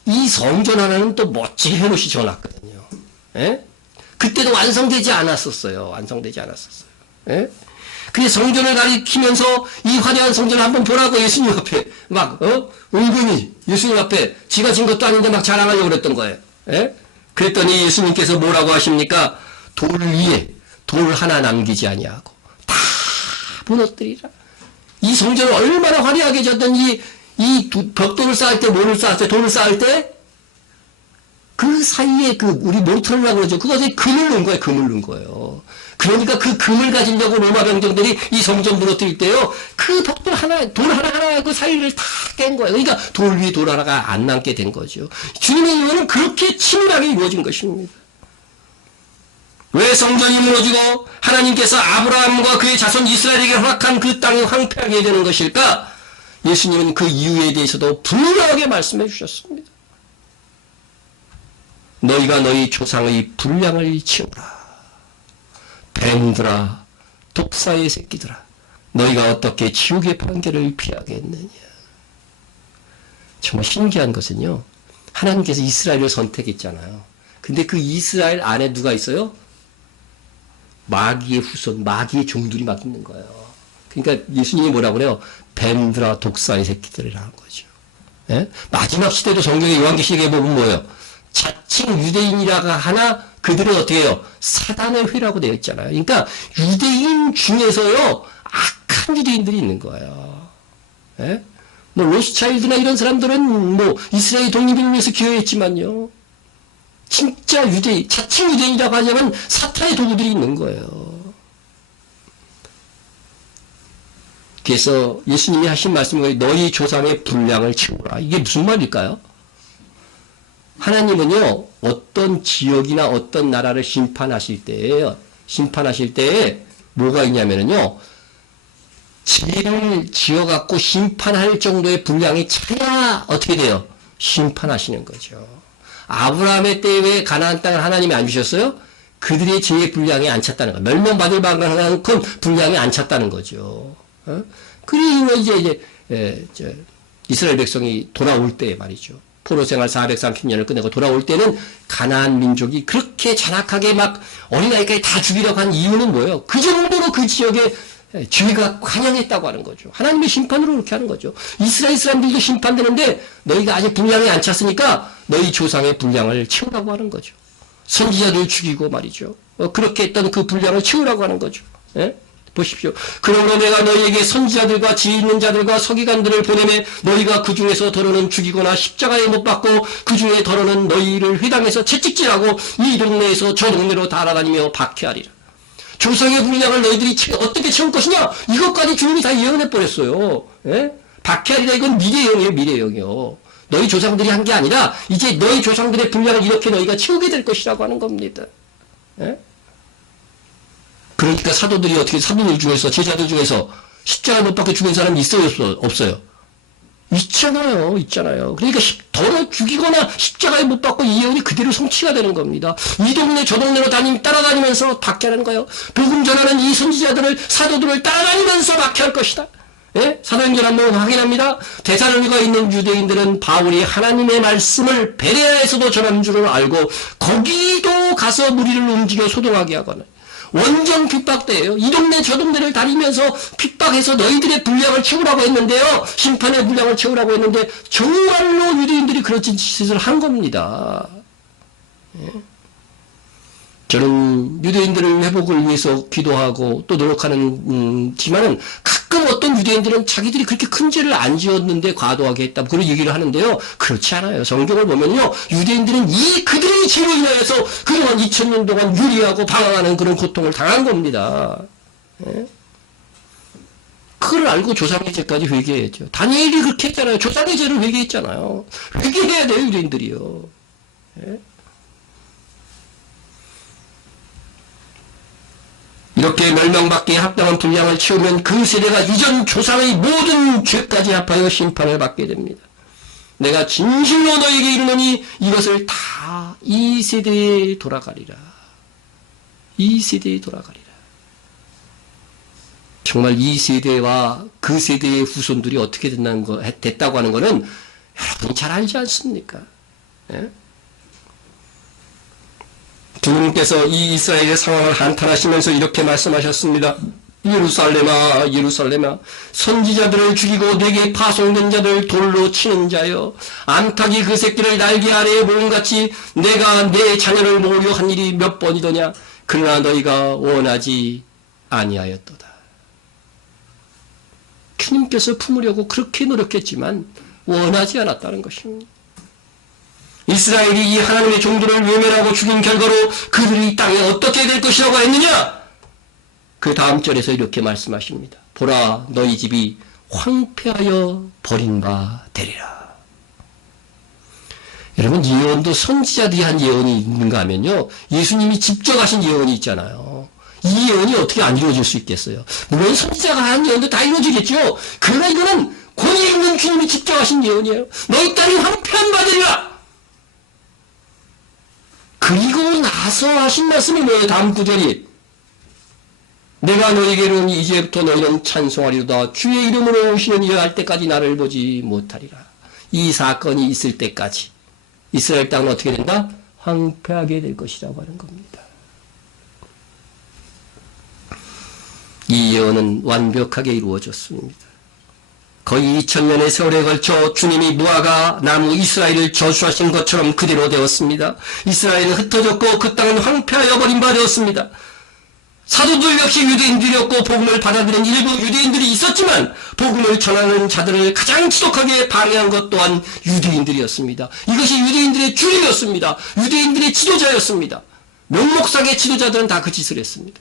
이 성전 하나는 또 멋지게 해놓으시 줘놨거든요. 예? 그때도 완성되지 않았었어요. 예? 그 성전을 가리키면서 이 화려한 성전을 한번 보라고 예수님 앞에 은근히 예수님 앞에 지가 진 것도 아닌데 막 자랑하려고 그랬던 거예요. 예? 그랬더니 예수님께서 뭐라고 하십니까? 돌 위에 돌 하나 남기지 아니하고 다 무너뜨리라. 이 성전을 얼마나 화려하게 졌던 이 벽돌을 쌓을 때 뭐를 쌓을 때 돌을 쌓을 때 그 그 사이에 우리 모르터라고 그러죠. 그것에 금을 넣은 거예요. 금을 넣은 거예요. 그러니까 그 금을 가지려고 로마 병정들이 이 성전 무너뜨릴 때요. 그 벽돌 하나, 돌 하나하나 그 사이를 다 깬 거예요. 그러니까 돌 위에 돌 하나가 안 남게 된 거죠. 주님의 임무는 그렇게 치밀하게 이루어진 것입니다. 왜 성전이 무너지고 하나님께서 아브라함과 그의 자손 이스라엘에게 허락한 그 땅이 황폐하게 되는 것일까? 예수님은 그 이유에 대해서도 분명하게 말씀해 주셨습니다. 너희가 너희 조상의 분량을 치우라. 뱀들아, 독사의 새끼들아, 너희가 어떻게 지옥의 판결을 피하겠느냐. 정말 신기한 것은요, 하나님께서 이스라엘을 선택했잖아요. 근데 그 이스라엘 안에 누가 있어요? 마귀의 후손, 마귀의 종들이 막 있는 거예요. 그러니까 예수님이 뭐라고 그래요? 뱀들아, 독사의 새끼들이라는 거죠. 예? 마지막 시대도 성경의 요한계시록에 보면 뭐예요? 자칭 유대인이라가 하나 그들은 어떻게 해요? 사단의 회라고 되어 있잖아요. 그러니까 유대인 중에서요, 악한 유대인들이 있는 거예요. 예? 뭐 로스차일드나 이런 사람들은 뭐 이스라엘 독립을 위해서 기여했지만요, 진짜 유대인, 자칭 유대인이라고 하자면 사탄의 도구들이 있는 거예요. 그래서 예수님이 하신 말씀은 너희 조상의 분량을 치우라. 이게 무슨 말일까요? 하나님은요, 어떤 지역이나 어떤 나라를 심판하실 때에 뭐가 있냐면요, 죄를 지어갖고 심판할 정도의 분량이 차야 어떻게 돼요? 심판하시는 거죠. 아브라함의 때에 왜 가나안 땅을 하나님이 안 주셨어요? 그들의 죄의 분량이 안 찼다는 거예요. 멸망받을 만큼 분량이 안 찼다는 거죠. 그리고 이제 이스라엘 백성이 돌아올 때 말이죠. 포로 생활 430년을 끝내고 돌아올 때는 가나안 민족이 그렇게 잔악하게 막 어린아이까지 다 죽이려고 한 이유는 뭐예요? 그 정도로 그 지역에 죄가 관영했다고 하는 거죠. 하나님의 심판으로 그렇게 하는 거죠. 이스라엘 사람들도 심판되는데 너희가 아직 분량이 안 찼으니까 너희 조상의 분량을 채우라고 하는 거죠. 선지자들 죽이고 말이죠. 그렇게 했던 그 분량을 채우라고 하는 거죠. 예? 보십시오. 그러므로 내가 너희에게 선지자들과 지혜 있는 자들과 서기관들을 보내매 너희가 그 중에서 더러는 죽이거나 십자가에 못 박고 그 중에 더러는 너희를 회당에서 채찍질하고 이 동네에서 저 동네로 달아다니며 박해하리라. 조상의 분량을 너희들이 어떻게 채울 것이냐? 이것까지 주님이 다 예언해 버렸어요. 예? 박해하리라. 이건 미래형이에요. 미래형이요. 너희 조상들이 한 게 아니라 이제 너희 조상들의 분량을 이렇게 너희가 채우게 될 것이라고 하는 겁니다. 예? 그러니까 사도들 중에서, 제자들 중에서 십자가 못 박혀 죽은 사람이 있어요? 없어요? 있잖아요. 그러니까 더러 죽이거나 십자가에 못 박고 이 예언이 그대로 성취가 되는 겁니다. 이 동네 저 동네로 따라다니면서 박해하는 거예요. 복음 전하는 이 선지자들을, 사도들을 따라다니면서 박해할 것이다. 예? 사도행전 한번 확인합니다. 데살로니가에 있는 유대인들은 바울이 하나님의 말씀을 베레아에서도 전한 줄을 알고 거기도 가서 무리를 움직여 소동하게 하거나 원정 핍박대예요. 이 동네 저 동네를 다니면서 핍박해서 너희들의 분량을 채우라고 했는데요. 심판의 분량을 채우라고 했는데 정말로 유대인들이 그런 짓을 한 겁니다. 예? 저는 유대인들의 회복을 위해서 기도하고 또 노력하는 지만은 가끔 어떤 유대인들은 자기들이 그렇게 큰 죄를 안 지었는데 과도하게 했다 그런 얘기를 하는데요. 그렇지 않아요. 성경을 보면요, 유대인들은 그들의 죄로 인하여서 그동안 2000년 동안 유리하고 방황하는 그런 고통을 당한 겁니다. 예? 그걸 알고 조상의 죄까지 회개해야죠. 다니엘이 그렇게 했잖아요. 조상의 죄를 회개했잖아요. 회개해야 돼요, 유대인들이요. 예? 이렇게 멸망받기에 합당한 분량을 채우면 그 세대가 이전 조상의 모든 죄까지 합하여 심판을 받게 됩니다. 내가 진실로 너에게 이르노니 이것을 다 이 세대에 돌아가리라. 이 세대에 돌아가리라. 정말 이 세대와 그 세대의 후손들이 어떻게 됐다고 하는 것은 여러분이 잘 알지 않습니까? 예? 주님께서 이 이스라엘의 상황을 한탄하시면서 이렇게 말씀하셨습니다. 예루살렘아, 예루살렘아, 선지자들을 죽이고 내게 파송된 자들 돌로 치는 자여, 암탉이 그 새끼를 날개 아래에 모음같이 내가 내 자녀를 모으려 한 일이 몇 번이더냐. 그러나 너희가 원하지 아니하였도다. 주님께서 품으려고 그렇게 노력했지만 원하지 않았다는 것입니다. 이스라엘이 이 하나님의 종들을 외면하고 죽인 결과로 그들이 이 땅에 어떻게 될 것이라고 했느냐? 그 다음 절에서 이렇게 말씀하십니다. 보라, 너희 집이 황폐하여 버린 바 되리라. 여러분, 이 예언도 선지자들이 한 예언이 있는가 하면요, 예수님이 직접 하신 예언이 있잖아요. 이 예언이 어떻게 안 이루어질 수 있겠어요? 물론 선지자가 한 예언도 다 이루어지겠죠. 그러나 이거는 권위 있는 주님이 직접 하신 예언이에요. 너희 딸이 황폐한 바 되리라. 그리고 나서 하신 말씀이 뭐예요? 다음 구절이, 내가 너희에게 이르노니 이제부터 너희는 찬송하리로다. 주의 이름으로 오시는 이를 할 때까지 나를 보지 못하리라. 이 사건이 있을 때까지 이스라엘 땅은 어떻게 된다? 황폐하게 될 것이라고 하는 겁니다. 이 예언은 완벽하게 이루어졌습니다. 거의 2000년의 세월에 걸쳐 주님이 무화과 나무 이스라엘을 저주하신 것처럼 그대로 되었습니다. 이스라엘은 흩어졌고 그 땅은 황폐하여 버린 바 되었습니다. 사도들 역시 유대인들이었고 복음을 받아들인 일부 유대인들이 있었지만 복음을 전하는 자들을 가장 지독하게 방해한 것 또한 유대인들이었습니다. 이것이 유대인들의 주력이었습니다. 유대인들의 지도자였습니다. 명목상의 지도자들은 다 그 짓을 했습니다.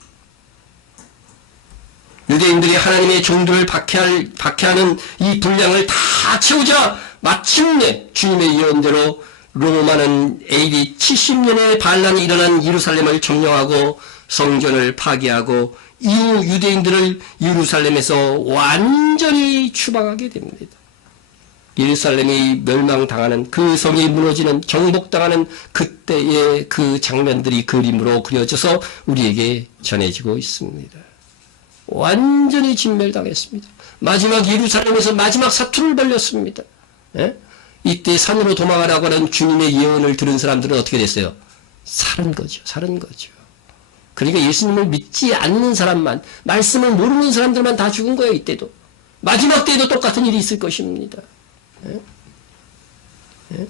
유대인들이 하나님의 종들을 박해하는 이 분량을 다 채우자 마침내 주님의 예언대로 로마는 AD 70년에 반란이 일어난 예루살렘을 점령하고 성전을 파괴하고 이후 유대인들을 예루살렘에서 완전히 추방하게 됩니다. 예루살렘이 멸망당하는, 그 성이 무너지는, 정복당하는 그때의 그 장면들이 그림으로 그려져서 우리에게 전해지고 있습니다. 완전히 진멸당했습니다. 마지막 예루살렘에서 마지막 사투를 벌렸습니다. 예? 이때 산으로 도망하라고 하는 주님의 예언을 들은 사람들은 어떻게 됐어요? 살은 거죠. 살은 거죠. 그러니까 예수님을 믿지 않는 사람만, 말씀을 모르는 사람들만 다 죽은 거예요. 이때도. 마지막 때에도 똑같은 일이 있을 것입니다. 예? 예?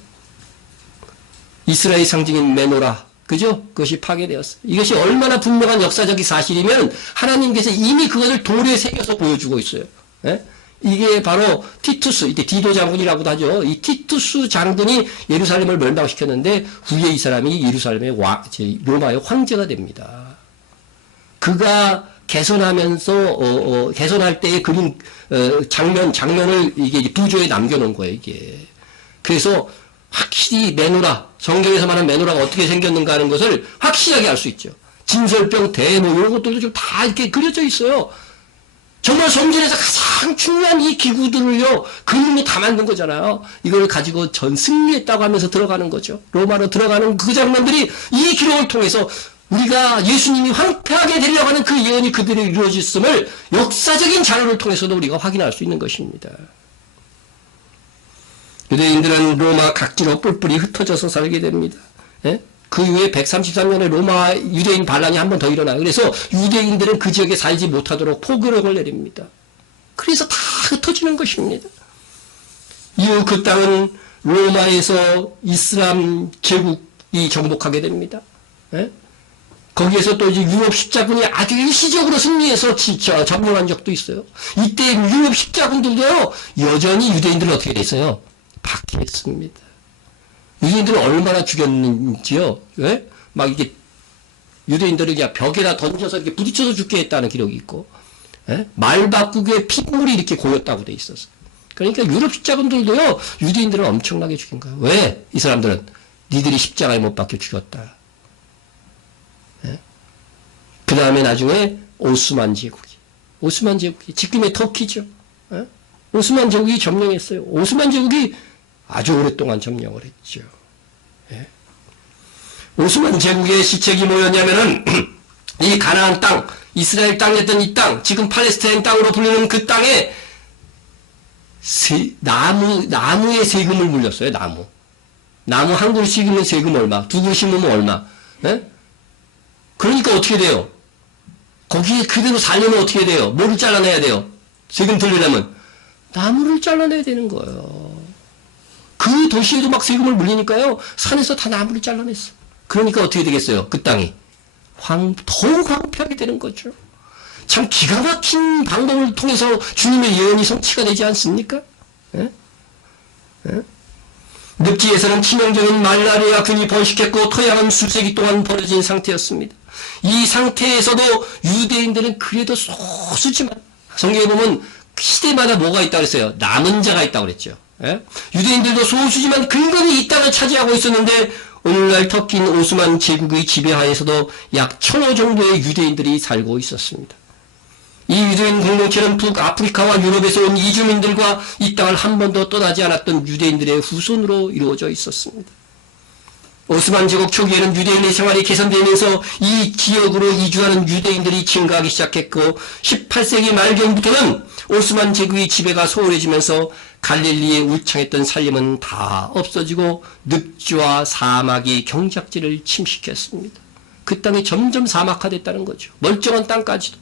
이스라엘 상징인 메노라, 그죠? 그것이 파괴되었어요. 이것이 얼마나 분명한 역사적인 사실이면 하나님께서 이미 그것을 돌에 새겨서 보여주고 있어요. 예? 이게 바로 티투스, 이때 디도 장군이라고도 하죠. 이 티투스 장군이 예루살렘을 멸망시켰는데 후에 이 사람이 예루살렘의 로마의 황제가 됩니다. 그가 개선하면서 개선할 때의 그림 장면을 이게 부조에 남겨놓은 거예요. 이게. 그래서 확실히 메노라, 성경에서 말하는 메노라가 어떻게 생겼는가 하는 것을 확실하게 알 수 있죠. 진설병, 대모 이런 것들도 좀 다 이렇게 그려져 있어요. 정말 성전에서 가장 중요한 이 기구들을요, 그림이 다 만든 거잖아요. 이걸 가지고 전 승리했다고 하면서 들어가는 거죠. 로마로 들어가는 그 장면들이 이 기록을 통해서 우리가 예수님이 황폐하게 되려고 하는 그 예언이 그들이 이루어졌음을 역사적인 자료를 통해서도 우리가 확인할 수 있는 것입니다. 유대인들은 로마 각지로 뿔뿔이 흩어져서 살게 됩니다. 예? 그 이후에 133년에 로마 유대인 반란이 한 번 더 일어나요. 그래서 유대인들은 그 지역에 살지 못하도록 포교령을 내립니다. 그래서 다 흩어지는 것입니다. 이후 그 땅은 로마에서 이슬람 제국이 정복하게 됩니다. 예? 거기에서 또 이제 유럽 십자군이 아주 일시적으로 승리해서 점령한 적도 있어요. 이때 유럽 십자군들도요, 여전히 유대인들은 어떻게 됐어요? 박해했습니다. 유대인들은 얼마나 죽였는지요. 왜? 막 이게 유대인들을 그냥 벽에다 던져서 이렇게 부딪혀서 죽게 했다는 기록이 있고, 예? 말바꾸기에 핏물이 이렇게 고였다고 돼 있었어요. 그러니까 유럽 십자군들도요, 유대인들을 엄청나게 죽인 거예요. 왜? 이 사람들은 니들이 십자가에 못 박혀 죽였다. 예? 그 다음에 나중에 오스만 제국이 지금의 터키죠. 예? 오스만 제국이 점령했어요. 오스만 제국이 아주 오랫동안 점령을 했죠. 예? 오스만 제국의 시책이 뭐였냐면은 이 가나안 땅, 이스라엘 땅이었던 이 땅, 지금 팔레스타인 땅으로 불리는 그 땅에 나무의 세금을 물렸어요. 나무 한 그루 심으면 세금 얼마, 두 그루 심으면 얼마. 예? 그러니까 어떻게 돼요? 거기에 그대로 살려면 어떻게 돼요? 뭐를 잘라내야 돼요? 세금 들리려면 나무를 잘라내야 되는 거예요. 그 도시에도 막 세금을 물리니까요, 산에서 다 나무를 잘라냈어. 그러니까 어떻게 되겠어요? 그 땅이 더욱 황폐하게 되는 거죠. 참 기가 막힌 방법을 통해서 주님의 예언이 성취가 되지 않습니까? 예? 예? 늪지에서는 치명적인 말라리아 균이 번식했고 토양은 수세기 동안 벌어진 상태였습니다. 이 상태에서도 유대인들은 그래도 소수지만, 성경에 보면 시대마다 뭐가 있다고 그랬어요? 남은 자가 있다고 그랬죠. 예? 유대인들도 소수지만 근근히 이 땅을 차지하고 있었는데 오늘날 터키인 오스만 제국의 지배하에서도 약 1000호 정도의 유대인들이 살고 있었습니다. 이 유대인 공동체는 북아프리카와 유럽에서 온 이주민들과 이 땅을 한 번도 떠나지 않았던 유대인들의 후손으로 이루어져 있었습니다. 오스만 제국 초기에는 유대인의 생활이 개선되면서 이 지역으로 이주하는 유대인들이 증가하기 시작했고 18세기 말경부터는 오스만 제국의 지배가 소홀해지면서 갈릴리에 울창했던 살림은 다 없어지고 늪지와 사막이 경작지를 침식했습니다. 그 땅이 점점 사막화됐다는 거죠. 멀쩡한 땅까지도.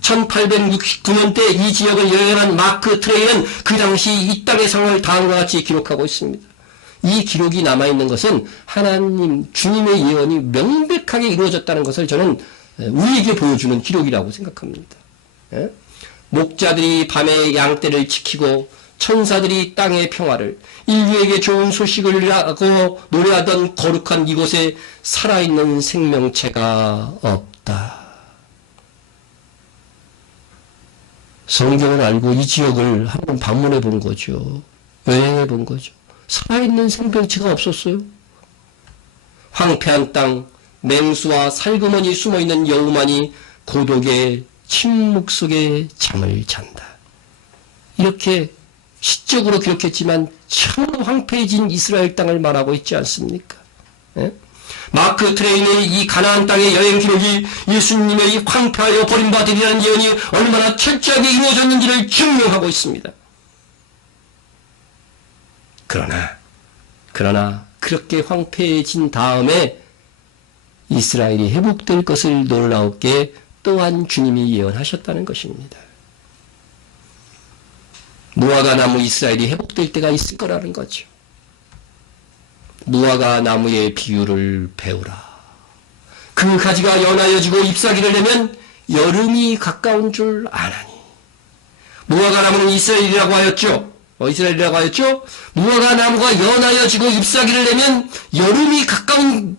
1869년 때 이 지역을 여행한 마크 트레이는 그 당시 이 땅의 상황을 다음과 같이 기록하고 있습니다. 이 기록이 남아있는 것은 하나님, 주님의 예언이 명백하게 이루어졌다는 것을 저는 우리에게 보여주는 기록이라고 생각합니다. 예? 목자들이 밤에 양떼를 지키고 천사들이 땅의 평화를, 인류에게 좋은 소식을 하고 노래하던 거룩한 이곳에 살아있는 생명체가 없다. 성경을 알고 이 지역을 한번 방문해 본 거죠. 여행해 본 거죠. 살아있는 생명체가 없었어요. 황폐한 땅, 맹수와 살구머니 숨어있는 여우만이 고독의 침묵 속에 잠을 잔다. 이렇게 시적으로 기록했지만 참 황폐해진 이스라엘 땅을 말하고 있지 않습니까? 예? 마크 트레인의 이 가나안 땅의 여행 기록이 예수님의 황폐하여 버림받으리라는 예언이 얼마나 철저하게 이루어졌는지를 증명하고 있습니다. 그러나 그렇게 황폐해진 다음에 이스라엘이 회복될 것을 놀라웠게 또한 주님이 예언하셨다는 것입니다. 무화과 나무 이스라엘이 회복될 때가 있을 거라는 거죠. 무화과 나무의 비유를 배우라. 그 가지가 연하여지고 잎사귀를 내면 여름이 가까운 줄 아나니. 무화과 나무는 이스라엘이라고 하였죠. 이스라엘이라고 하였죠. 무화과 나무가 연하여지고 잎사귀를 내면 여름이 가까운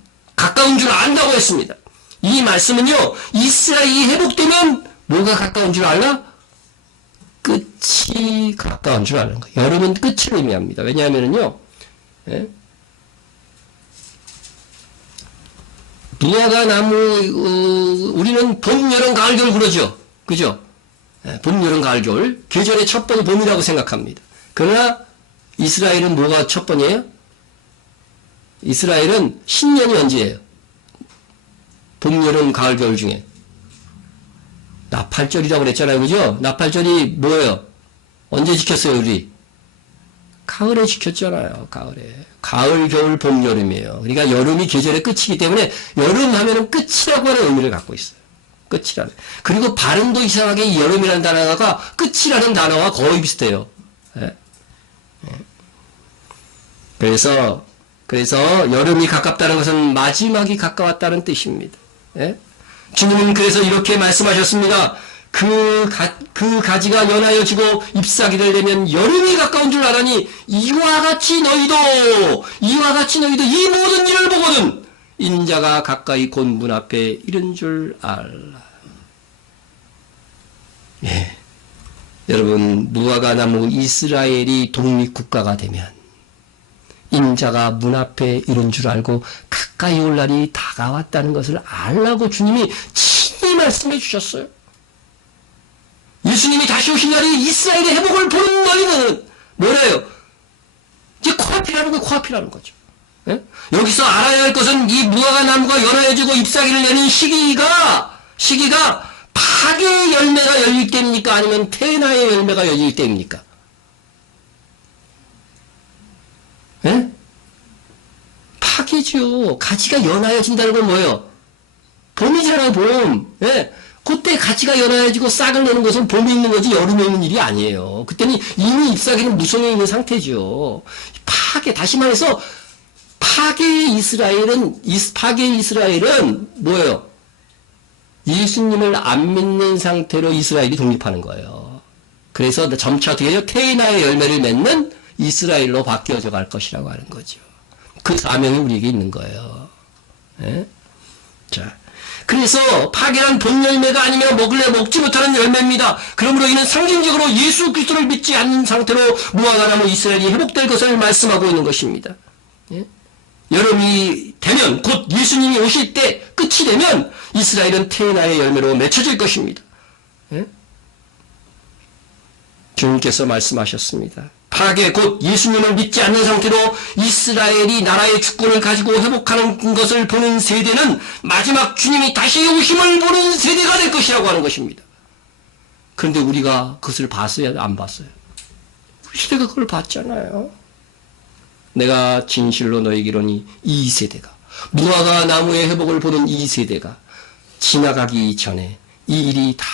줄 안다고 했습니다. 이 말씀은요, 이스라엘이 회복되면 뭐가 가까운 줄 알라? 끝이 가까운 줄 아는 거예요. 여름은 끝을 의미합니다. 왜냐하면요, 예? 무화과 나무, 우리는 봄, 여름, 가을, 겨울 그러죠. 그죠? 예, 봄, 여름, 가을, 겨울. 계절의 첫 번이 봄이라고 생각합니다. 그러나 이스라엘은 뭐가 첫 번이에요? 이스라엘은 신년이 언제예요? 봄, 여름, 가을, 겨울 중에. 나팔절이라고 그랬잖아요. 그죠? 나팔절이 뭐예요? 언제 지켰어요, 우리? 가을에 지켰잖아요. 가을에. 가을, 겨울, 봄, 여름이에요. 그러니까 여름이 계절의 끝이기 때문에 여름 하면은 끝이라고 하는 의미를 갖고 있어요. 끝이라는. 그리고 발음도 이상하게 여름이라는 단어가 끝이라는 단어와 거의 비슷해요. 예? 예. 그래서 여름이 가깝다는 것은 마지막이 가까웠다는 뜻입니다. 예? 주님은 그래서 이렇게 말씀하셨습니다. 그 가지가 연하여지고 잎사귀를 내면 여름이 가까운 줄 알아니 이와 같이 너희도 이 모든 일을 보거든 인자가 가까이 곧 문 앞에 이른 줄 알라. 예. 여러분, 무화과 나무 이스라엘이 독립국가가 되면 인자가 문 앞에 이른 줄 알고 가까이 올 날이 다가왔다는 것을 알라고 주님이 친히 말씀해 주셨어요. 예수님이 다시 오신 날이 이스라엘의 회복을 보는 너희는 뭐래요? 이제 코앞이라는 거, 코앞이라는 거죠. 예? 여기서 알아야 할 것은 이 무화과 나무가 연하여지고 잎사귀를 내는 시기가 파괴의 열매가 열릴 때입니까? 아니면 태나의 열매가 열릴 때입니까? 예? 파괴죠. 가지가 연하여진다는 건 뭐예요? 봄이잖아요, 봄. 예? 그때 가지가 연하여지고 싹을 내는 것은 봄에 있는 거지 여름에 있는 일이 아니에요. 그때는 이미 잎사귀는 무성해 있는 상태죠. 다시 말해서 파괴의 이스라엘은 뭐예요? 예수님을 안 믿는 상태로 이스라엘이 독립하는 거예요. 그래서 점차 어떻게 해요? 테이나의 열매를 맺는 이스라엘로 바뀌어져 갈 것이라고 하는 거죠. 그 사명이 우리에게 있는 거예요. 예? 자, 그래서 파괴란 본 열매가 아니며 먹을래 먹지 못하는 열매입니다. 그러므로 이는 상징적으로 예수 그리스도를 믿지 않는 상태로 무화과 나무 이스라엘이 회복될 것을 말씀하고 있는 것입니다. 예? 여름이 되면 곧 예수님이 오실 때 끝이 되면 이스라엘은 태나의 열매로 맺혀질 것입니다. 예? 주님께서 말씀하셨습니다. 파괴 곧 예수님을 믿지 않는 상태로 이스라엘이 나라의 주권을 가지고 회복하는 것을 보는 세대는 마지막 주님이 다시 오심을 보는 세대가 될 것이라고 하는 것입니다. 그런데 우리가 그것을 봤어요? 안 봤어요? 시대가 그걸 봤잖아요. 내가 진실로 너에게 이르노니 이 세대가 무화과 나무의 회복을 보는 이 세대가 지나가기 전에 이 일이 다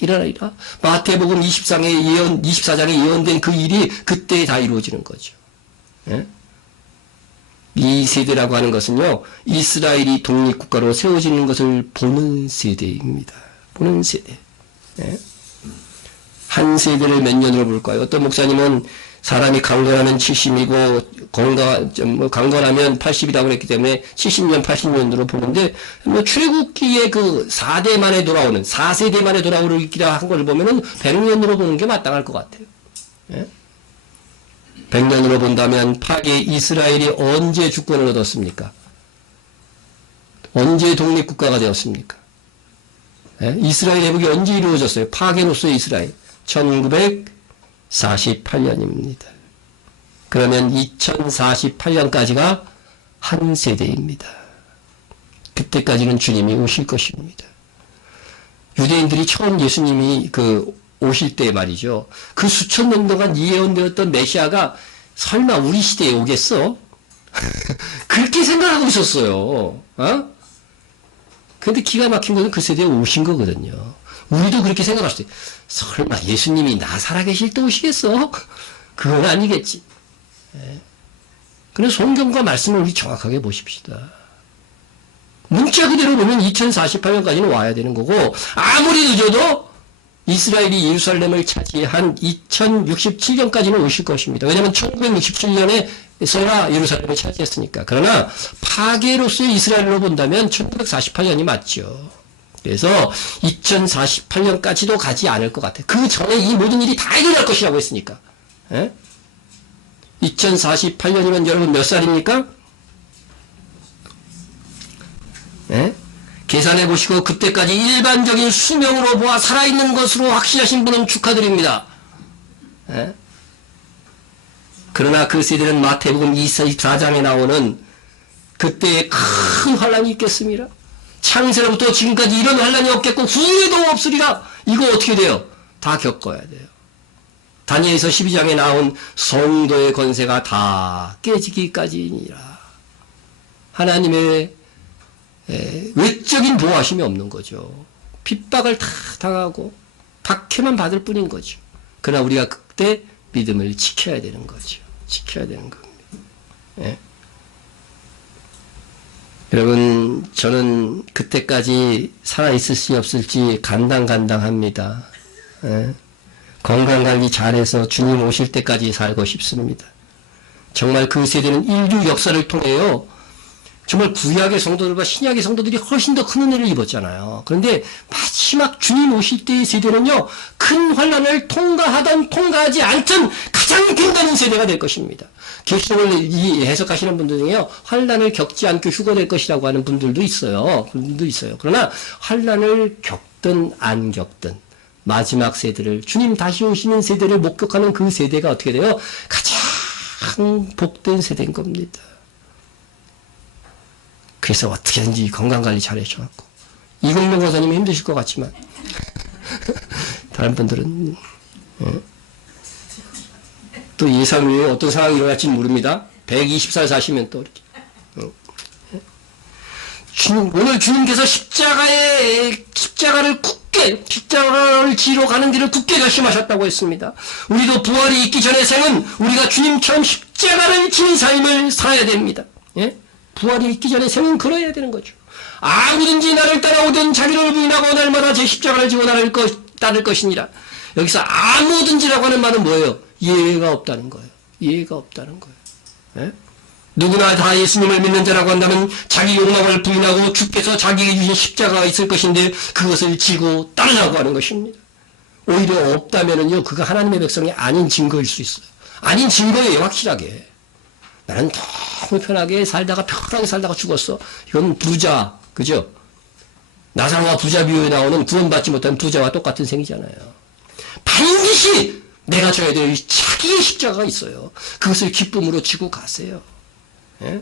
일어나리라. 마태복음 24장에 예언된 그 일이 그때 다 이루어지는 거죠. 예? 이 세대라고 하는 것은요, 이스라엘이 독립국가로 세워지는 것을 보는 세대입니다. 보는 세대. 예? 한 세대를 몇 년으로 볼까요? 어떤 목사님은 사람이 강건하면 70이고 강건하면 80이라고 그랬기 때문에 70년, 80년으로 보는데 출애굽기의 그 4대 만에 돌아오는 4세대 만에 돌아오기라 한 걸 보면은 100년으로 보는 게 마땅할 것 같아요. 예? 100년으로 본다면 파괴 이스라엘이 언제 주권을 얻었습니까? 언제 독립국가가 되었습니까? 예? 이스라엘 회복이 언제 이루어졌어요? 파괴로서의 이스라엘 1948년입니다. 그러면 2048년까지가 한 세대입니다. 그때까지는 주님이 오실 것입니다. 유대인들이 처음 예수님이 오실 때 말이죠. 그 수천 년 동안 예언되었던 메시아가 설마 우리 시대에 오겠어? 그렇게 생각하고 있었어요. 근데 기가 막힌 것은 그 세대에 오신 거거든요. 우리도 그렇게 생각했을 때 설마 예수님이 나 살아계실 때 오시겠어? 그건 아니겠지. 그래서 성경과 말씀을 우리 정확하게 보십시다. 문자 그대로 보면 2048년까지는 와야 되는 거고 아무리 늦어도 이스라엘이 예루살렘을 차지한 2067년까지는 오실 것입니다. 왜냐하면 1967년에서야 예루살렘을 차지했으니까. 그러나 파괴로서의 이스라엘로 본다면 1948년이 맞죠. 그래서 2048년까지도 가지 않을 것 같아요. 그 전에 이 모든 일이 다 일어날 것이라고 했으니까. 2048년이면 여러분 몇 살입니까? 계산해 보시고 그때까지 일반적인 수명으로 보아 살아있는 것으로 확신하신 분은 축하드립니다. 그러나 그 세대는 마태복음 24장에 나오는 그때의 큰 환란이 있겠습니다. 창세로부터 지금까지 이런 환란이 없겠고 후회도 없으리라. 이거 어떻게 돼요? 다 겪어야 돼요. 다니엘서 12장에 나온 성도의 권세가 다 깨지기까지니라. 하나님의 외적인 보호하심이 없는 거죠. 핍박을 다 당하고 박해만 받을 뿐인 거죠. 그러나 우리가 그때 믿음을 지켜야 되는 거죠. 지켜야 되는 겁니다. 여러분, 저는 그때까지 살아있을지 없을지 간당간당합니다. 건강관리 잘해서 주님 오실 때까지 살고 싶습니다. 정말 그 세대는 인류 역사를 통해요. 정말 구약의 성도들과 신약의 성도들이 훨씬 더 큰 은혜를 입었잖아요. 그런데 마지막 주님 오실 때의 세대는요, 큰 환란을 통과하던 통과하지 않던 가장 빛나는 세대가 될 것입니다. 계시록을 해석하시는 분들 중에요, 환란을 겪지 않고 휴거될 것이라고 하는 분들도 있어요. 그러나 환란을 겪든 안 겪든 마지막 세대를, 주님 다시 오시는 세대를 목격하는 그 세대가 어떻게 돼요? 가장 복된 세대인 겁니다. 그래서 어떻게든지 건강관리 잘 해주셔갖고 이공명 권사님이 힘드실 것 같지만 다른 분들은 또 예상외에 어떤 상황이 일어날지는 모릅니다. 120살 사시면 또 이렇게 오늘 주님께서 십자가를 지러 가는 길을 굳게 결심하셨다고 했습니다. 우리도 부활이 있기 전의 생은 우리가 주님처럼 십자가를 지는 삶을 살아야 됩니다. 부활이 있기 전에 생은 걸어야 되는 거죠. 아무든지 나를 따라오든 자기를 부인하고 날마다 제 십자가를 지고 따를 것이니라. 여기서 아무든지라고 하는 말은 뭐예요? 예외가 없다는 거예요. 이해가 없다는 거예요. 예? 누구나 다 예수님을 믿는 자라고 한다면 자기 욕망을 부인하고 주께서 자기에게 주신 십자가가 있을 것인데 그것을 지고 따르라고 하는 것입니다. 오히려 없다면은요, 그가 하나님의 백성이 아닌 증거일 수 있어요. 아닌 증거예요, 확실하게. 나는 너무 편하게 살다가 편하게 살다가 죽었어. 이건 부자, 그죠? 나사로와 부자 비유에 나오는 구원받지 못한 부자와 똑같은 셈이잖아요. 반드시 내가 져야 될 자기의 십자가가 있어요. 그것을 기쁨으로 지고 가세요. 예?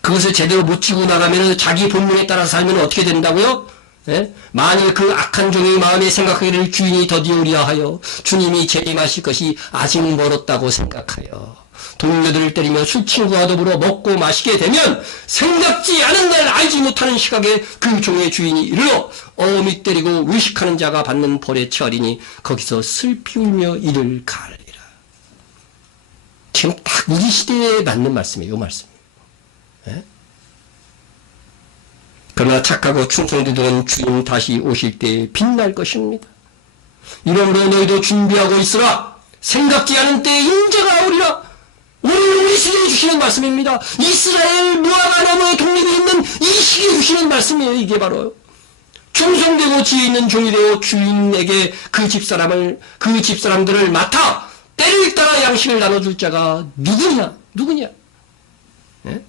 그것을 제대로 못 지고 나가면 자기 본능에 따라서 살면 어떻게 된다고요? 예? 만일 그 악한 종이 마음에 생각하기를 주인이 더디오리라 하여 주님이 재림하실 것이 아직 멀었다고 생각하여 동료들을 때리며 술 친구와 더불어 먹고 마시게 되면 생각지 않은 날 알지 못하는 시각에 그 종의 주인이 이르러 어미 때리고 의식하는 자가 받는 벌에 처하리니 거기서 슬피 울며 이를 가르리라. 지금 딱 우리 시대에 맞는 말씀이에요. 이 말씀이에요. 예? 그러나 착하고 충성되던 주님 다시 오실 때 빛날 것입니다. 이러므로 너희도 준비하고 있으라. 생각지 않은 때에 인자가 오리라. 오늘 우리 시대에 주시는 말씀입니다. 이스라엘 무화과 나무에 독립이 있는 이 시기에 주시는 말씀이에요. 이게 바로 충성되고 지혜 있는 종이 되어 주인에게 그 집사람들을 맡아 때를 따라 양식을 나눠줄 자가 누구냐? 예?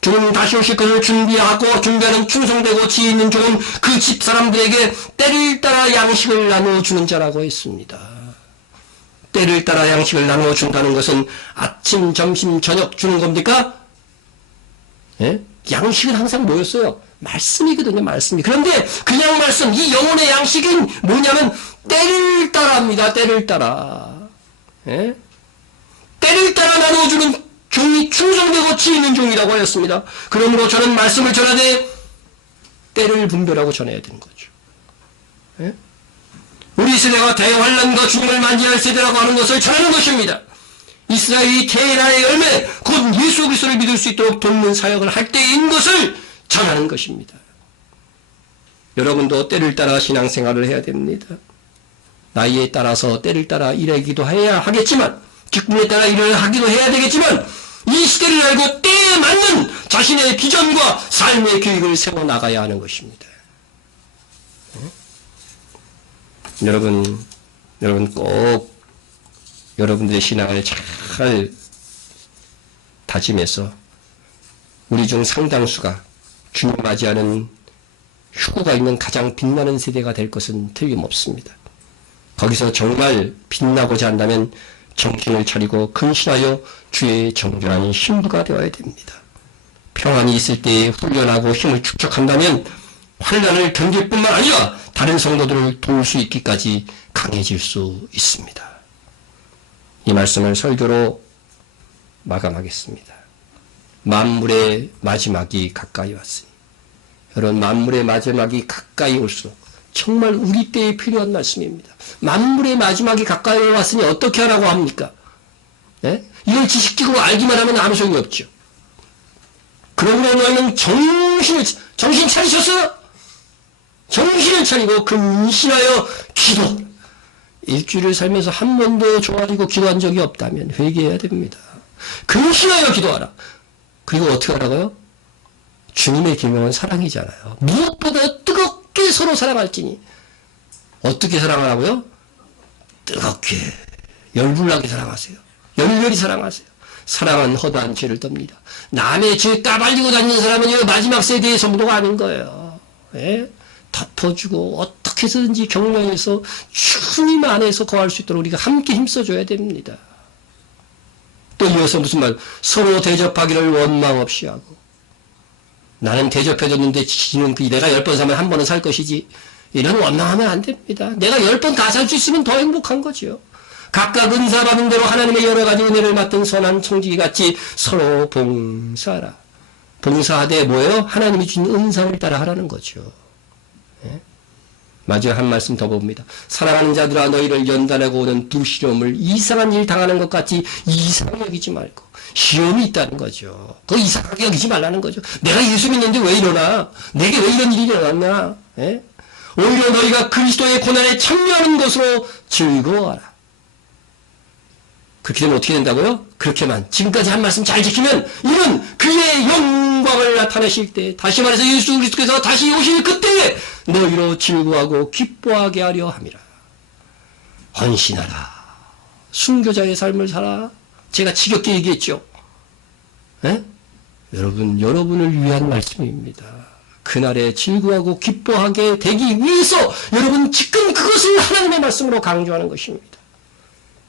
주는 다시 오실 것을 준비하는 충성되고 지혜 있는 종은 그 집사람들에게 때를 따라 양식을 나눠주는 자라고 했습니다. 때를 따라 양식을 나눠준다는 것은 아침, 점심, 저녁 주는 겁니까? 예? 양식은 항상 뭐였어요? 말씀이거든요, 말씀이. 그런데 그냥 말씀, 이 영혼의 양식은 뭐냐면 때를 따라입니다, 때를 따라. 예? 때를 따라 나눠주는 종이 충성되고 지혜 있는 종이라고 하였습니다. 그러므로 저는 말씀을 전하되 때를 분별하고 전해야 되는 거죠. 예? 우리 세대가 대환란과 죽음을 맞이할 세대라고 하는 것을 전하는 것입니다. 이스라엘이 테라의 열매, 곧 예수 그리스도를 믿을 수 있도록 돕는 사역을 할 때인 것을 전하는 것입니다. 여러분도 때를 따라 신앙생활을 해야 됩니다. 나이에 따라서 때를 따라 일하기도 해야 하겠지만, 기쁨에 따라 일을 하기도 해야 되겠지만, 이 시대를 알고 때에 맞는 자신의 비전과 삶의 계획을 세워나가야 하는 것입니다. 여러분 꼭 여러분들의 신앙을 잘 다짐해서 우리 중 상당수가 주님 맞이하는 휴고가 있는 가장 빛나는 세대가 될 것은 틀림없습니다. 거기서 정말 빛나고자 한다면 정신을 차리고 근신하여 주의 정결한 신부가 되어야 됩니다. 평안이 있을 때에 훈련하고 힘을 축적한다면 환난을 견딜 뿐만 아니라 다른 성도들을 도울 수 있기까지 강해질 수 있습니다. 이 말씀을 설교로 마감하겠습니다. 만물의 마지막이 가까이 왔으니, 여러분, 만물의 마지막이 가까이 올수록 정말 우리 때에 필요한 말씀입니다. 만물의 마지막이 가까이 왔으니 어떻게 하라고 합니까? 네? 이걸 지식적으로 알기만 하면 아무 소용이 없죠. 그러므로 너희는 정신 차리셨어요? 정신을 차리고 근신하여 기도. 일주일을 살면서 한 번도 좋아지고 기도한 적이 없다면 회개해야 됩니다. 근신하여 기도하라. 그리고 어떻게 하라고요? 주님의 계명은 사랑이잖아요. 무엇보다 뜨겁게 서로 사랑할지니. 어떻게 사랑하라고요? 뜨겁게, 열불나게 사랑하세요. 열렬히 사랑하세요. 사랑은 허다한 죄를 덮니다. 남의 죄 까발리고 다니는 사람은 마지막 세대의 성도가 아닌 거예요. 예? 덮어주고 어떻게 해서든지 격려해서 주님 안에서 거할 수 있도록 우리가 함께 힘써줘야 됩니다. 또 이어서 무슨 말? 서로 대접하기를 원망 없이 하고. 나는 대접해줬는데 지는 내가 10번 사면 한 번은 살 것이지. 이런 원망하면 안 됩니다. 내가 10번 다 살 수 있으면 더 행복한 거죠. 각각 은사 받은 대로 하나님의 여러 가지 은혜를 맡은 선한 청지기 같이 서로 봉사하라. 봉사하되 뭐예요? 하나님이 주신 은사를 따라 하라는 거죠. 예? 마지막 한 말씀 더 봅니다. 사랑하는 자들아, 너희를 연단하고 오는 두 시험을 이상한 일 당하는 것 같이 이상하게 여기지 말고. 시험이 있다는 거죠. 그거 이상하게 여기지 말라는 거죠. 내가 예수 믿는데 왜 이러나? 내게 왜 이런 일이 일어났나? 예? 오히려 너희가 그리스도의 고난에 참여하는 것으로 즐거워하라. 그렇게 되면 어떻게 된다고요? 그렇게만 지금까지 한 말씀 잘 지키면 이는 그의 영광을 나타내실 때, 다시 말해서 예수 그리스도께서 다시 오실 그때에 너희로 즐거워하고 기뻐하게 하려 함이라. 헌신하라. 순교자의 삶을 살아. 제가 지겹게 얘기했죠. 에? 여러분을 위한 말씀입니다. 그날에 즐거워하고 기뻐하게 되기 위해서 여러분 지금 그것을 하나님의 말씀으로 강조하는 것입니다.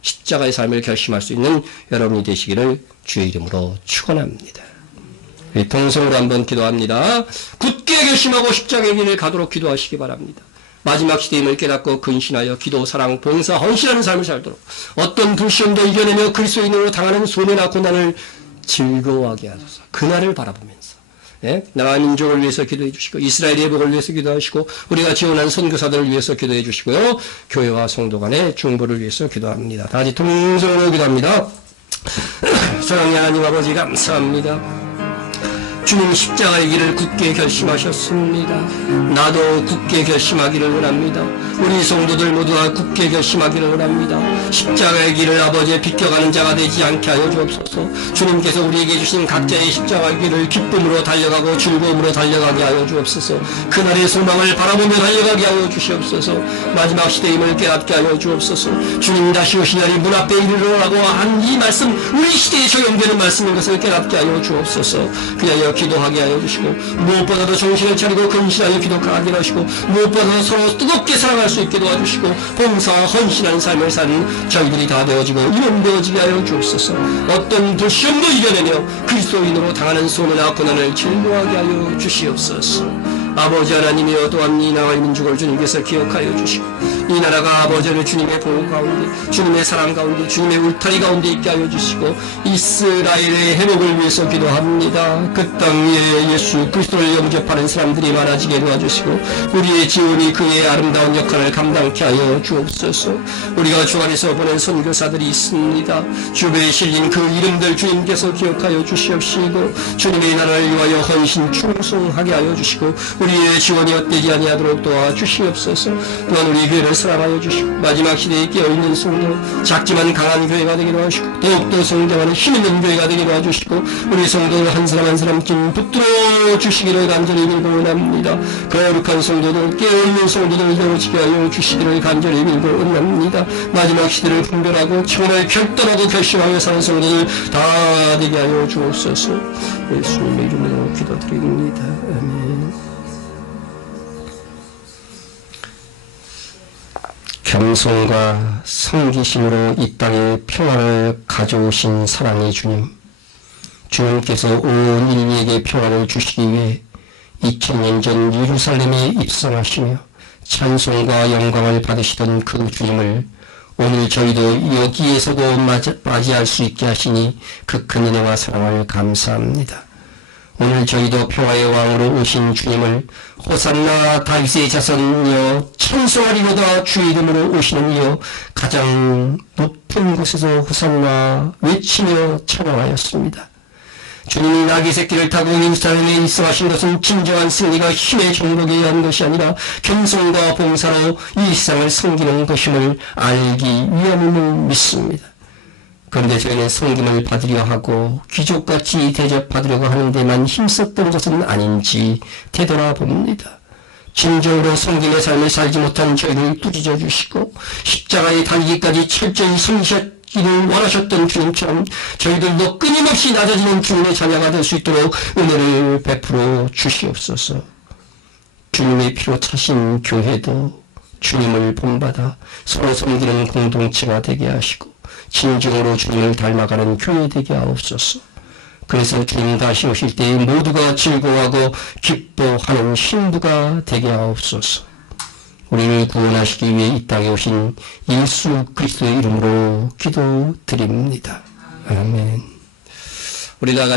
십자가의 삶을 결심할 수 있는 여러분이 되시기를 주의 이름으로 축원합니다. 통성으로 한번 기도합니다. 굳게 결심하고 십자가의 길을 가도록 기도하시기 바랍니다. 마지막 시대임을 깨닫고 근신하여 기도, 사랑, 봉사, 헌신하는 삶을 살도록 어떤 불시험도 이겨내며 그리스도인으로 당하는 손해나 고난을 즐거워하게 하소서. 그날을 바라보면서 나라 민족을 위해서 기도해 주시고 이스라엘의 회복을 위해서 기도하시고 우리가 지원한 선교사들을 위해서 기도해 주시고요. 교회와 성도 간의 중보를 위해서 기도합니다. 다 같이 통성으로 기도합니다. 사랑하는 하나님 아버지 감사합니다. 주님 십자가의 길을 굳게 결심하셨습니다. 나도 굳게 결심하기를 원합니다. 우리 성도들 모두가 굳게 결심하기를 원합니다. 십자가의 길을 아버지의 비껴가는 자가 되지 않게 하여 주옵소서. 주님께서 우리에게 주신 각자의 십자가의 길을 기쁨으로 달려가고 즐거움으로 달려가게 하여 주옵소서. 그날의 소망을 바라보며 달려가게 하여 주시옵소서. 마지막 시대임을 깨닫게 하여 주옵소서. 주님 다시 오신 날이 문 앞에 이르러라고 한 이 말씀, 우리 시대에 적용되는 말씀인 것을 깨닫게 하여 주옵소서. 그리하여 기도하게 하여 주시고 무엇보다도 정신을 차리고 근신하여 기도하게 하시고 무엇보다도 서로 뜨겁게 사랑할 수 있게 도와주시고 봉사와 헌신하는 삶을 사는 저희들이 다 되어지고 이름되어지게 하여 주옵소서. 어떤 불시험도 이겨내며 그리스도인으로 당하는 손해나 고난을 즐거워하게 하여 주시옵소서. 아버지 하나님이여 또한 이 나라의 민족을 주님께서 기억하여 주시고 이 나라가 아버지를 주님의 보호 가운데 주님의 사랑 가운데 주님의 울타리 가운데 있게 하여 주시고 이스라엘의 회복을 위해서 기도합니다. 그 땅에 예수 그리스도를 영접하는 사람들이 많아지게 도와주시고 우리의 지원이 그의 아름다운 역할을 감당케 하여 주옵소서. 우리가 주 안에서 보낸 선교사들이 있습니다. 주변에 실린 그 이름들 주님께서 기억하여 주시옵시고 주님의 나라를 위하여 헌신 충성하게 하여 주시고 우리의 지원이 헛되지 아니하도록 도와주시옵소서. 또한 우리 교회를 사랑하여 주시고 마지막 시대에 깨어있는 성도, 작지만 강한 교회가 되기로 하시고 더욱더 성장하는 힘있는 교회가 되기로 하시고 우리 성도를 한 사람 한 사람 긴 붙들어 주시기를 간절히 빌고 원합니다. 거룩한 성도들, 깨어있는 성도들 되어지게 하여 주시기를 간절히 빌고 원합니다. 마지막 시대를 분별하고 청원을 결단하고 결심하며 사는 성도들 다 되게 하여 주옵소서. 예수님의 이름으로 기도드립니다. 아멘. 겸손과 섬기심으로 이 땅에 평화를 가져오신 사랑의 주님, 주님께서 온 인류에게 평화를 주시기 위해 2000년 전 예루살렘에 입성하시며 찬송과 영광을 받으시던 그 주님을 오늘 저희도 여기에서도 맞이할 수 있게 하시니 그 큰 은혜와 사랑을 감사합니다. 오늘 저희도 평화의 왕으로 오신 주님을 호산나 다윗의 자손이여 찬송하리로다 주의 이름으로 오시는 이여 가장 높은 곳에서 호산나 외치며 찬양하였습니다. 주님이 나귀 새끼를 타고 예루살렘에 입성하신 것은 진정한 승리가 힘의 정복에 의한 것이 아니라 겸손과 봉사로 이 세상을 섬기는 것임을 알기 위함임을 믿습니다. 그런데 저희는 섬김을 받으려 하고 귀족같이 대접받으려고 하는 데만 힘썼던 것은 아닌지 되돌아봅니다. 진정으로 섬김의 삶을 살지 못한 저희를 꾸짖어 주시고 십자가에 달리기까지 철저히 섬기셨기를 원하셨던 주님처럼 저희들도 끊임없이 낮아지는 주님의 자녀가 될 수 있도록 은혜를 베풀어 주시옵소서. 주님의 피로 차신 교회도 주님을 본받아 서로 섬기는 공동체가 되게 하시고 진정으로 주님을 닮아가는 교회 되게 하옵소서. 그래서 주님 다시 오실 때 모두가 즐거워하고 기뻐하는 신부가 되게 하옵소서. 우리를 구원하시기 위해 이 땅에 오신 예수 그리스도의 이름으로 기도드립니다. 아멘. 우리 다 같이